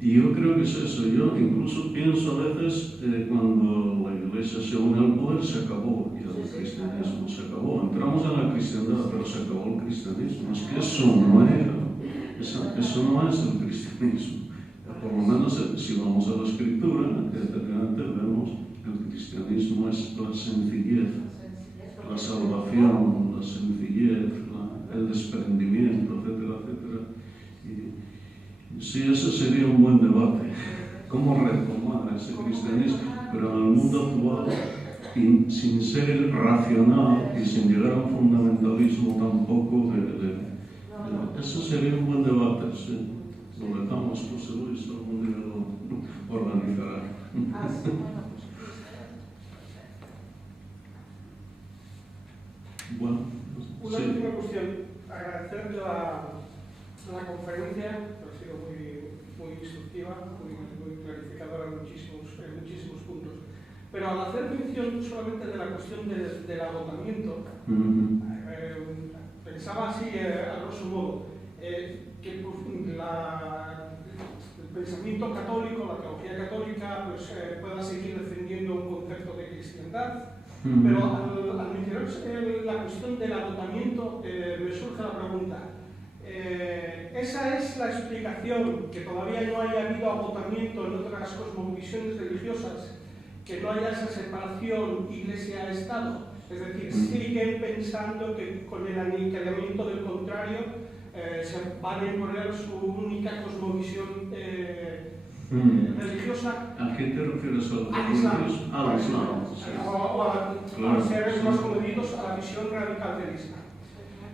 y yo creo que es eso. Yo incluso pienso a veces, cuando la Iglesia se une al poder, se acabó ya el cristianismo, se acabó. Entramos en la cristiandad, pero se acabó el cristianismo. Es que eso no era, eso no es el cristianismo. Por lo menos si vamos a la Escritura, efectivamente vemos que el cristianismo es la sencillez, la salvación, la sencillez, el desprendimiento, etcétera, etcétera. Y sí, ese sería un buen debate. ¿Cómo retomar ese cristianismo? Pero en el mundo actual sin ser racional y sin llegar a un fundamentalismo tampoco. Eso sería un buen debate, sí. Lo dejamos, José Luis, algún día lo organizará. Bueno, una sí. última cuestión. Agradecerte la conferencia, ha sido muy instructiva, muy clarificadora en muchísimos puntos. Pero al hacer mención solamente de la cuestión del agotamiento, pensaba así, a grosso modo, que pues, el pensamiento católico, la teología católica, pues, pueda seguir defendiendo un concepto de cristiandad, pero al mencionarse la cuestión del agotamiento, me surge la pregunta. ¿Esa es la explicación que todavía no haya habido agotamiento en otras cosmovisiones religiosas? ¿Que no haya esa separación iglesia-estado? Es decir, siguen pensando que con el aniquilamiento del contrario se van a imponer su única cosmovisión religiosa. ¿A qué te refieres al Islam? Al Islam. O a ser más comedidos a la visión radical del Islam.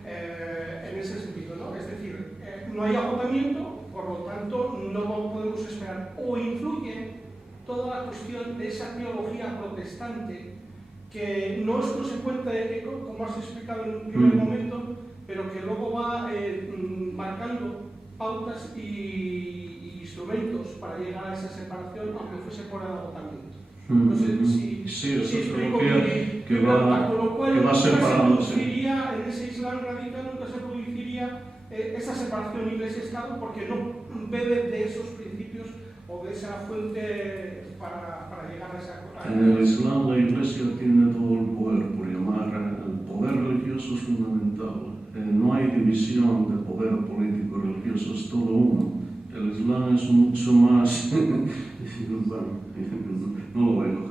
En ese sentido, ¿no? Es decir, no hay agotamiento, por lo tanto no podemos esperar. O influye toda la cuestión de esa teología protestante que no es consecuente, como has explicado en un primer momento, pero que luego va marcando pautas y instrumentos para llegar a esa separación, aunque fuese por el agotamiento. No sé si explico que va separando. En ese Islam radical nunca se produciría esa separación iglesia-estado porque no bebe de esos principios o de esa fuente para llegar a esa cosa. En el Islam la iglesia tiene todo el poder, por llamar el poder religioso es fundamental. No hay división de poder político religioso, es todo uno. El Islam es mucho más, bueno, no lo veo,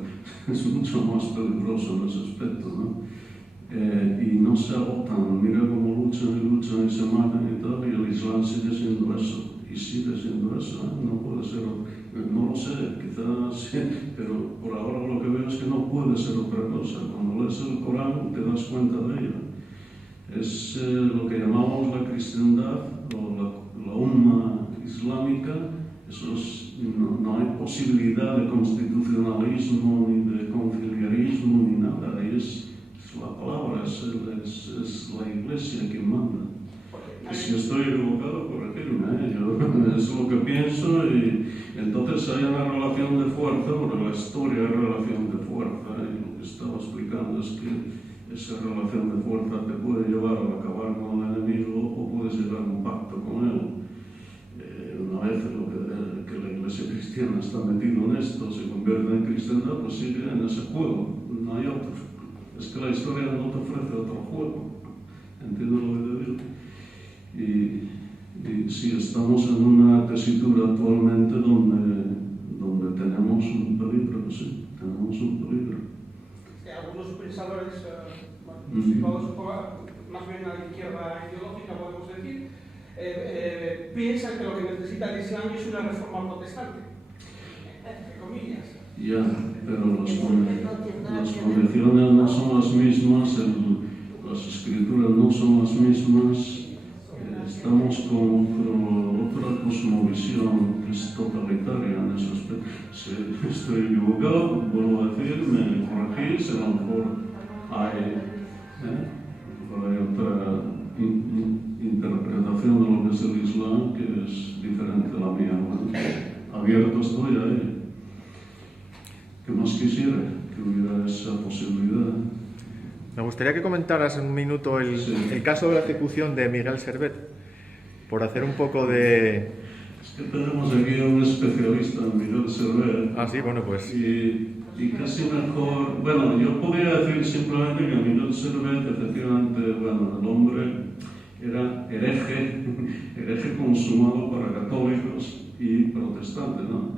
es mucho más peligroso en ese aspecto, ¿no? Y no se agotan, mira cómo luchan y se matan y tal, y el Islam sigue siendo eso, y sigue siendo eso, no puede ser, no lo sé, quizás, pero por ahora lo que veo es que no puede ser otra cosa. Cuando lees el Corán te das cuenta de ello. Es lo que llamamos la cristiandad o la umma islámica. Eso es, no hay posibilidad de constitucionalismo ni de conciliarismo ni nada. Ahí es la palabra, es la iglesia quien manda. Y si estoy equivocado, corregirme, yo es lo que pienso, y entonces hay una relación de fuerza, porque la historia es relación de fuerza, y lo que estaba explicando es que esa relación de fuerza te puede llevar a acabar con el enemigo o puedes llegar a un pacto con él. Una vez que la iglesia cristiana está metida en esto, se convierte en cristiandad, pues sigue en ese juego, no hay otro. Es que la historia no te ofrece otro juego, entiendo lo que te digo. Y si estamos en una tesitura actualmente donde tenemos un peligro, sí, tenemos un peligro. Algunos pensadores, situados más bien a la izquierda ideológica, podemos decir, piensan que lo que necesita el Islam es una reforma protestante, entre comillas. Ya, pero las condiciones no son las mismas, las escrituras no son las mismas, estamos con otra cosmovisión que es totalitaria en ese aspecto. Si estoy equivocado, vuelvo a decir, me corregís, a lo mejor hay otra interpretación de lo que es el Islam que es diferente a la mía. Bueno, abierto estoy a ello. ¿Qué más quisiera? Que hubiera esa posibilidad. Me gustaría que comentaras en un minuto el caso de la ejecución de Miguel Servet, por hacer un poco de... Es que tenemos aquí a un especialista en Miguel Servet. Ah, sí, bueno, pues... Y casi mejor... Bueno, yo podría decir simplemente que Miguel Servet, efectivamente, bueno, el hombre era hereje consumado para católicos y protestantes, ¿no?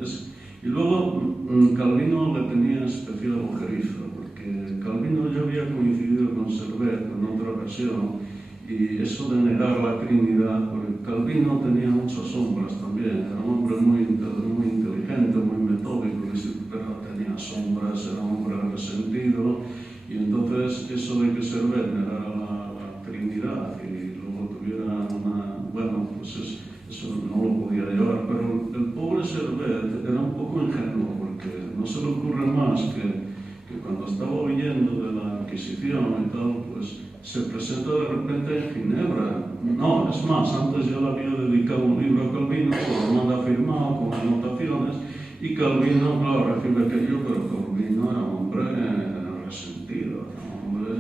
Y luego Calvino le tenía especial ojeriza, porque Calvino ya había coincidido con Servet en otra ocasión, y eso de negar la Trinidad, porque Calvino tenía muchas sombras también, era un hombre muy inteligente, muy metódico, pero tenía tenía sombras, era un hombre resentido, y entonces eso de que Servet era la Trinidad y luego tuviera una... Bueno, pues eso no lo podía llevar, pero el pobre Servet era un poco ingenuo, porque no se le ocurre más que cuando estaba huyendo de la Inquisición y tal, pues se presenta de repente en Ginebra. No, es más, antes yo le había dedicado un libro a Calvino, lo manda firmado con anotaciones, y Calvino, claro, recibe aquello, pero Calvino era un hombre resentido, un hombre...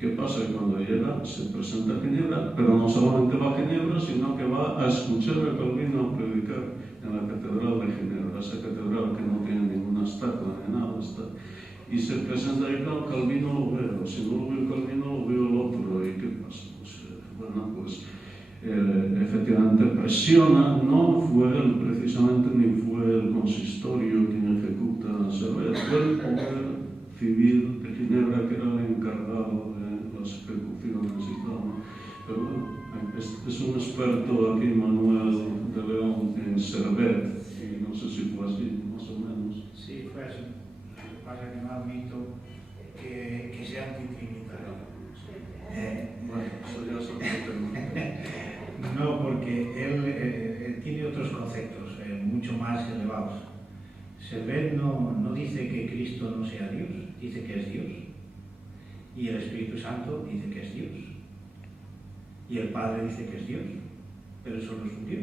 ¿Qué pasa? Que cuando llega se presenta a Ginebra, pero no solamente va a Ginebra, sino que va a escuchar a Calvino predicar en la Catedral de Ginebra, esa catedral que no tiene ninguna estatua ni nada, está. Y se presenta y claro, Calvino lo veo, si no lo veo Calvino lo veo el otro, ¿y qué pasa? Pues, efectivamente presiona, no fue él precisamente ni fue el consistorio quien ejecuta a Servet, fue el poder civil de Ginebra que era el encargado de las ejecuciones y tal. Pero bueno, es un experto aquí, Manuel de León, en Servet, y no sé si fue así, más o menos. Sí, fue así. Lo que pasa es que no admito que sea antitrinitario. Bueno, eso ya es otro tema. No, porque él tiene otros conceptos mucho más elevados. Servet no dice que Cristo no sea Dios, dice que es Dios. Y el Espíritu Santo dice que es Dios. Y el Padre dice que es Dios, pero solo es un Dios.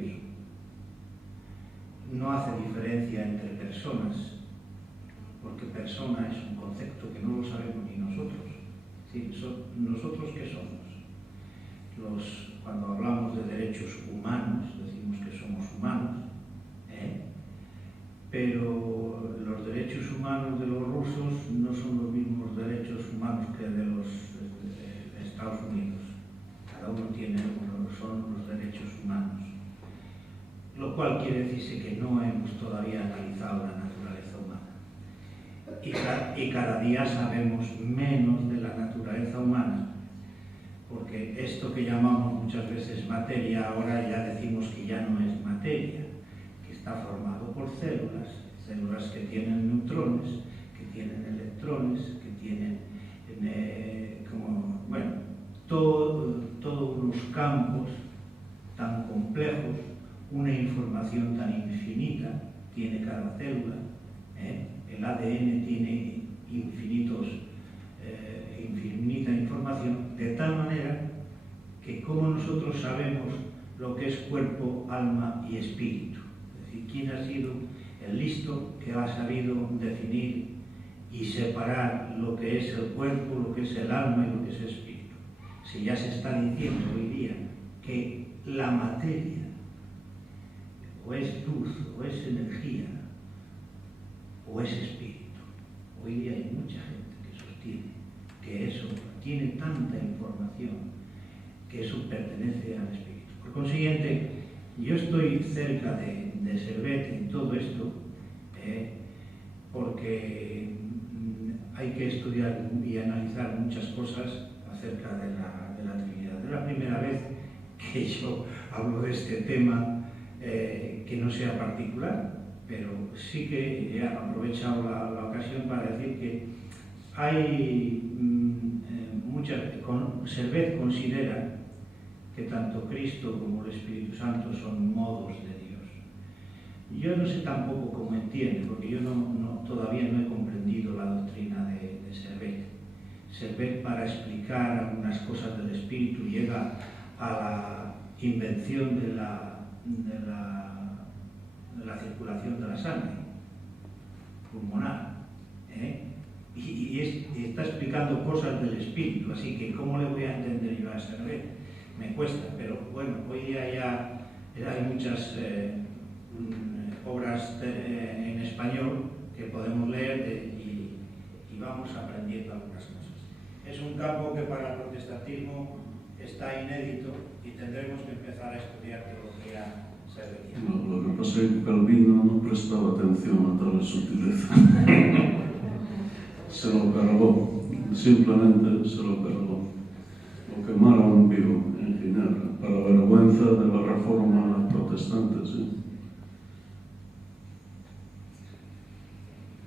No hace diferencia entre personas, porque persona es un concepto que no lo sabemos ni nosotros. ¿Sí? ¿Nosotros qué somos? Cuando hablamos de derechos humanos, decimos que somos humanos, pero los derechos humanos de los rusos no son los mismos derechos humanos que de los de Estados Unidos. Cada uno tiene son los derechos humanos. Lo cual quiere decirse que no hemos todavía analizado la naturaleza humana. Y cada día sabemos menos de la naturaleza humana, porque esto que llamamos muchas veces materia, ahora ya decimos que ya no es materia, que está formado por células que tienen neutrones, que tienen electrones, que tienen todos unos campos tan complejos, una información tan infinita tiene cada célula. El ADN tiene infinita información, de tal manera que como nosotros sabemos lo que es cuerpo, alma y espíritu. Es decir, ¿quién ha sido el listo que ha sabido definir y separar lo que es el cuerpo, lo que es el alma y lo que es el espíritu? Si ya se está diciendo hoy día que la materia o es luz, o es energía, o es espíritu. Hoy día hay mucha gente que sostiene que eso tiene tanta información que eso pertenece al espíritu. Por consiguiente, yo estoy cerca de Servet en todo esto, porque hay que estudiar y analizar muchas cosas acerca de la Trinidad. Es la primera vez que yo hablo de este tema que no sea particular, pero sí que he aprovechado la ocasión para decir que hay Servet considera que tanto Cristo como el Espíritu Santo son modos de Dios. Yo no sé tampoco cómo entiende, porque yo todavía no he comprendido la doctrina de Servet. Servet, para explicar algunas cosas del Espíritu, llega a la invención de la circulación de la sangre pulmonar, y está explicando cosas del espíritu, así que ¿cómo le voy a entender yo a Servet? Me cuesta, pero bueno, hoy día ya hay muchas obras en español que podemos leer y vamos aprendiendo algunas cosas. Es un campo que para el protestantismo está inédito y tendremos que empezar a estudiar teología servetiana. Lo que pasa es que Calvino no prestaba atención a tales sutilezas. Se lo cargó, simplemente se lo cargó. Lo quemaron vivo en Ginebra, para vergüenza de la reforma protestante. ¿Sí?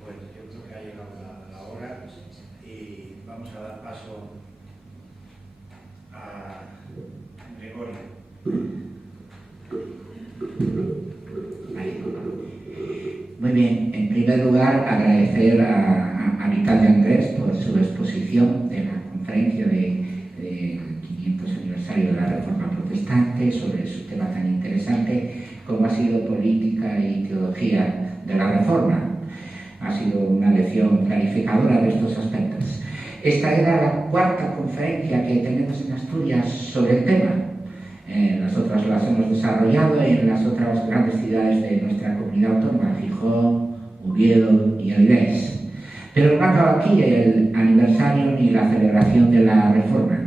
Bueno, yo creo primer lugar, agradecer a Vital de Andrés por su exposición de la conferencia del 500 aniversario de la Reforma Protestante sobre su tema tan interesante como ha sido política y teología de la Reforma. Ha sido una lección clarificadora de estos aspectos. Esta era la cuarta conferencia que tenemos en Asturias sobre el tema. Las otras las hemos desarrollado en las otras grandes ciudades de nuestra comunidad autónoma, Gijón, Oviedo y Avilés. Pero no acaba aquí el aniversario ni la celebración de la Reforma.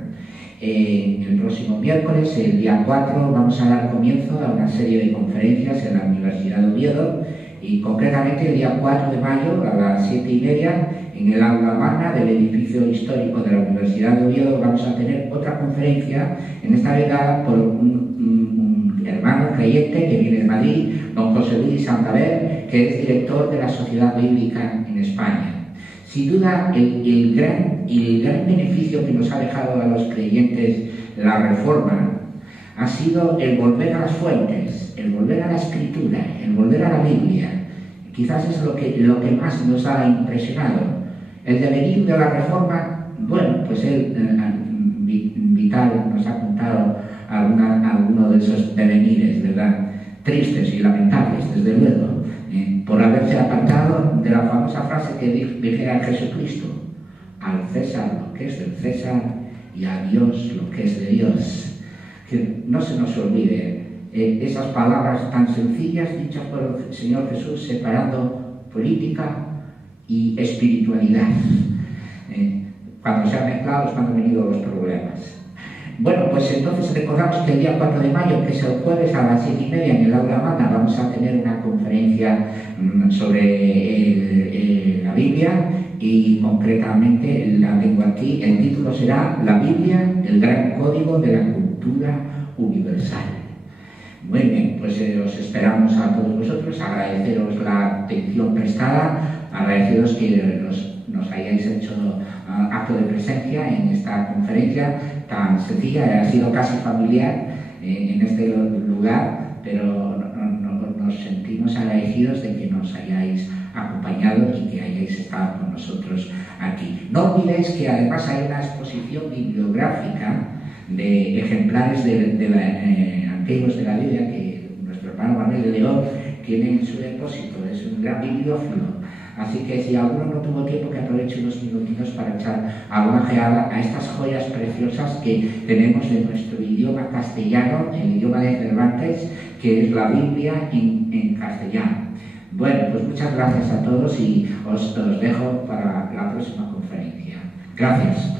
El próximo miércoles, el día 4, vamos a dar comienzo a una serie de conferencias en la Universidad de Oviedo y concretamente el día 4 de mayo a las 7:30 en el aula magna del edificio histórico de la Universidad de Oviedo vamos a tener otra conferencia, en esta vez dada por un hermano creyente que viene de Madrid, don José Luis Santander, que es director de la Sociedad Bíblica en España. Sin duda, el gran beneficio que nos ha dejado a los creyentes la Reforma ha sido el volver a las fuentes, el volver a la Escritura, el volver a la Biblia. Quizás es lo que más nos ha impresionado. El devenir de la Reforma, bueno, pues Vital nos ha contado alguno de esos devenires, ¿verdad? Tristes y lamentables, desde luego, por haberse apartado de la famosa frase que dijera Jesucristo: al César lo que es del César y a Dios lo que es de Dios. Que no se nos olvide esas palabras tan sencillas dichas por el Señor Jesús, separando política y espiritualidad. Cuando se han mezclado es cuando han venido los problemas. Bueno, pues entonces recordamos que el día 4 de mayo, que es el jueves a las 7:30 en el aula magna, vamos a tener una conferencia sobre la Biblia y concretamente la tengo aquí. El título será La Biblia, el gran código de la cultura universal. Muy bien, pues os esperamos a todos vosotros, agradeceros la atención prestada, agradeceros que nos hayáis hecho acto de presencia en esta conferencia tan sencilla, ha sido casi familiar en este lugar, pero nos sentimos agradecidos de que nos hayáis acompañado y que hayáis estado con nosotros aquí. No olvidéis que además hay una exposición bibliográfica de ejemplares antiguos de la Biblia que nuestro hermano Manuel de León tiene en su depósito, es un gran bibliófilo. Así que si alguno no tuvo tiempo, que aproveche unos minutitos para echar alguna ojeada a estas joyas preciosas que tenemos de nuestro idioma castellano, el idioma de Cervantes, que es la Biblia en castellano. Bueno, pues muchas gracias a todos y os dejo para la próxima conferencia. Gracias.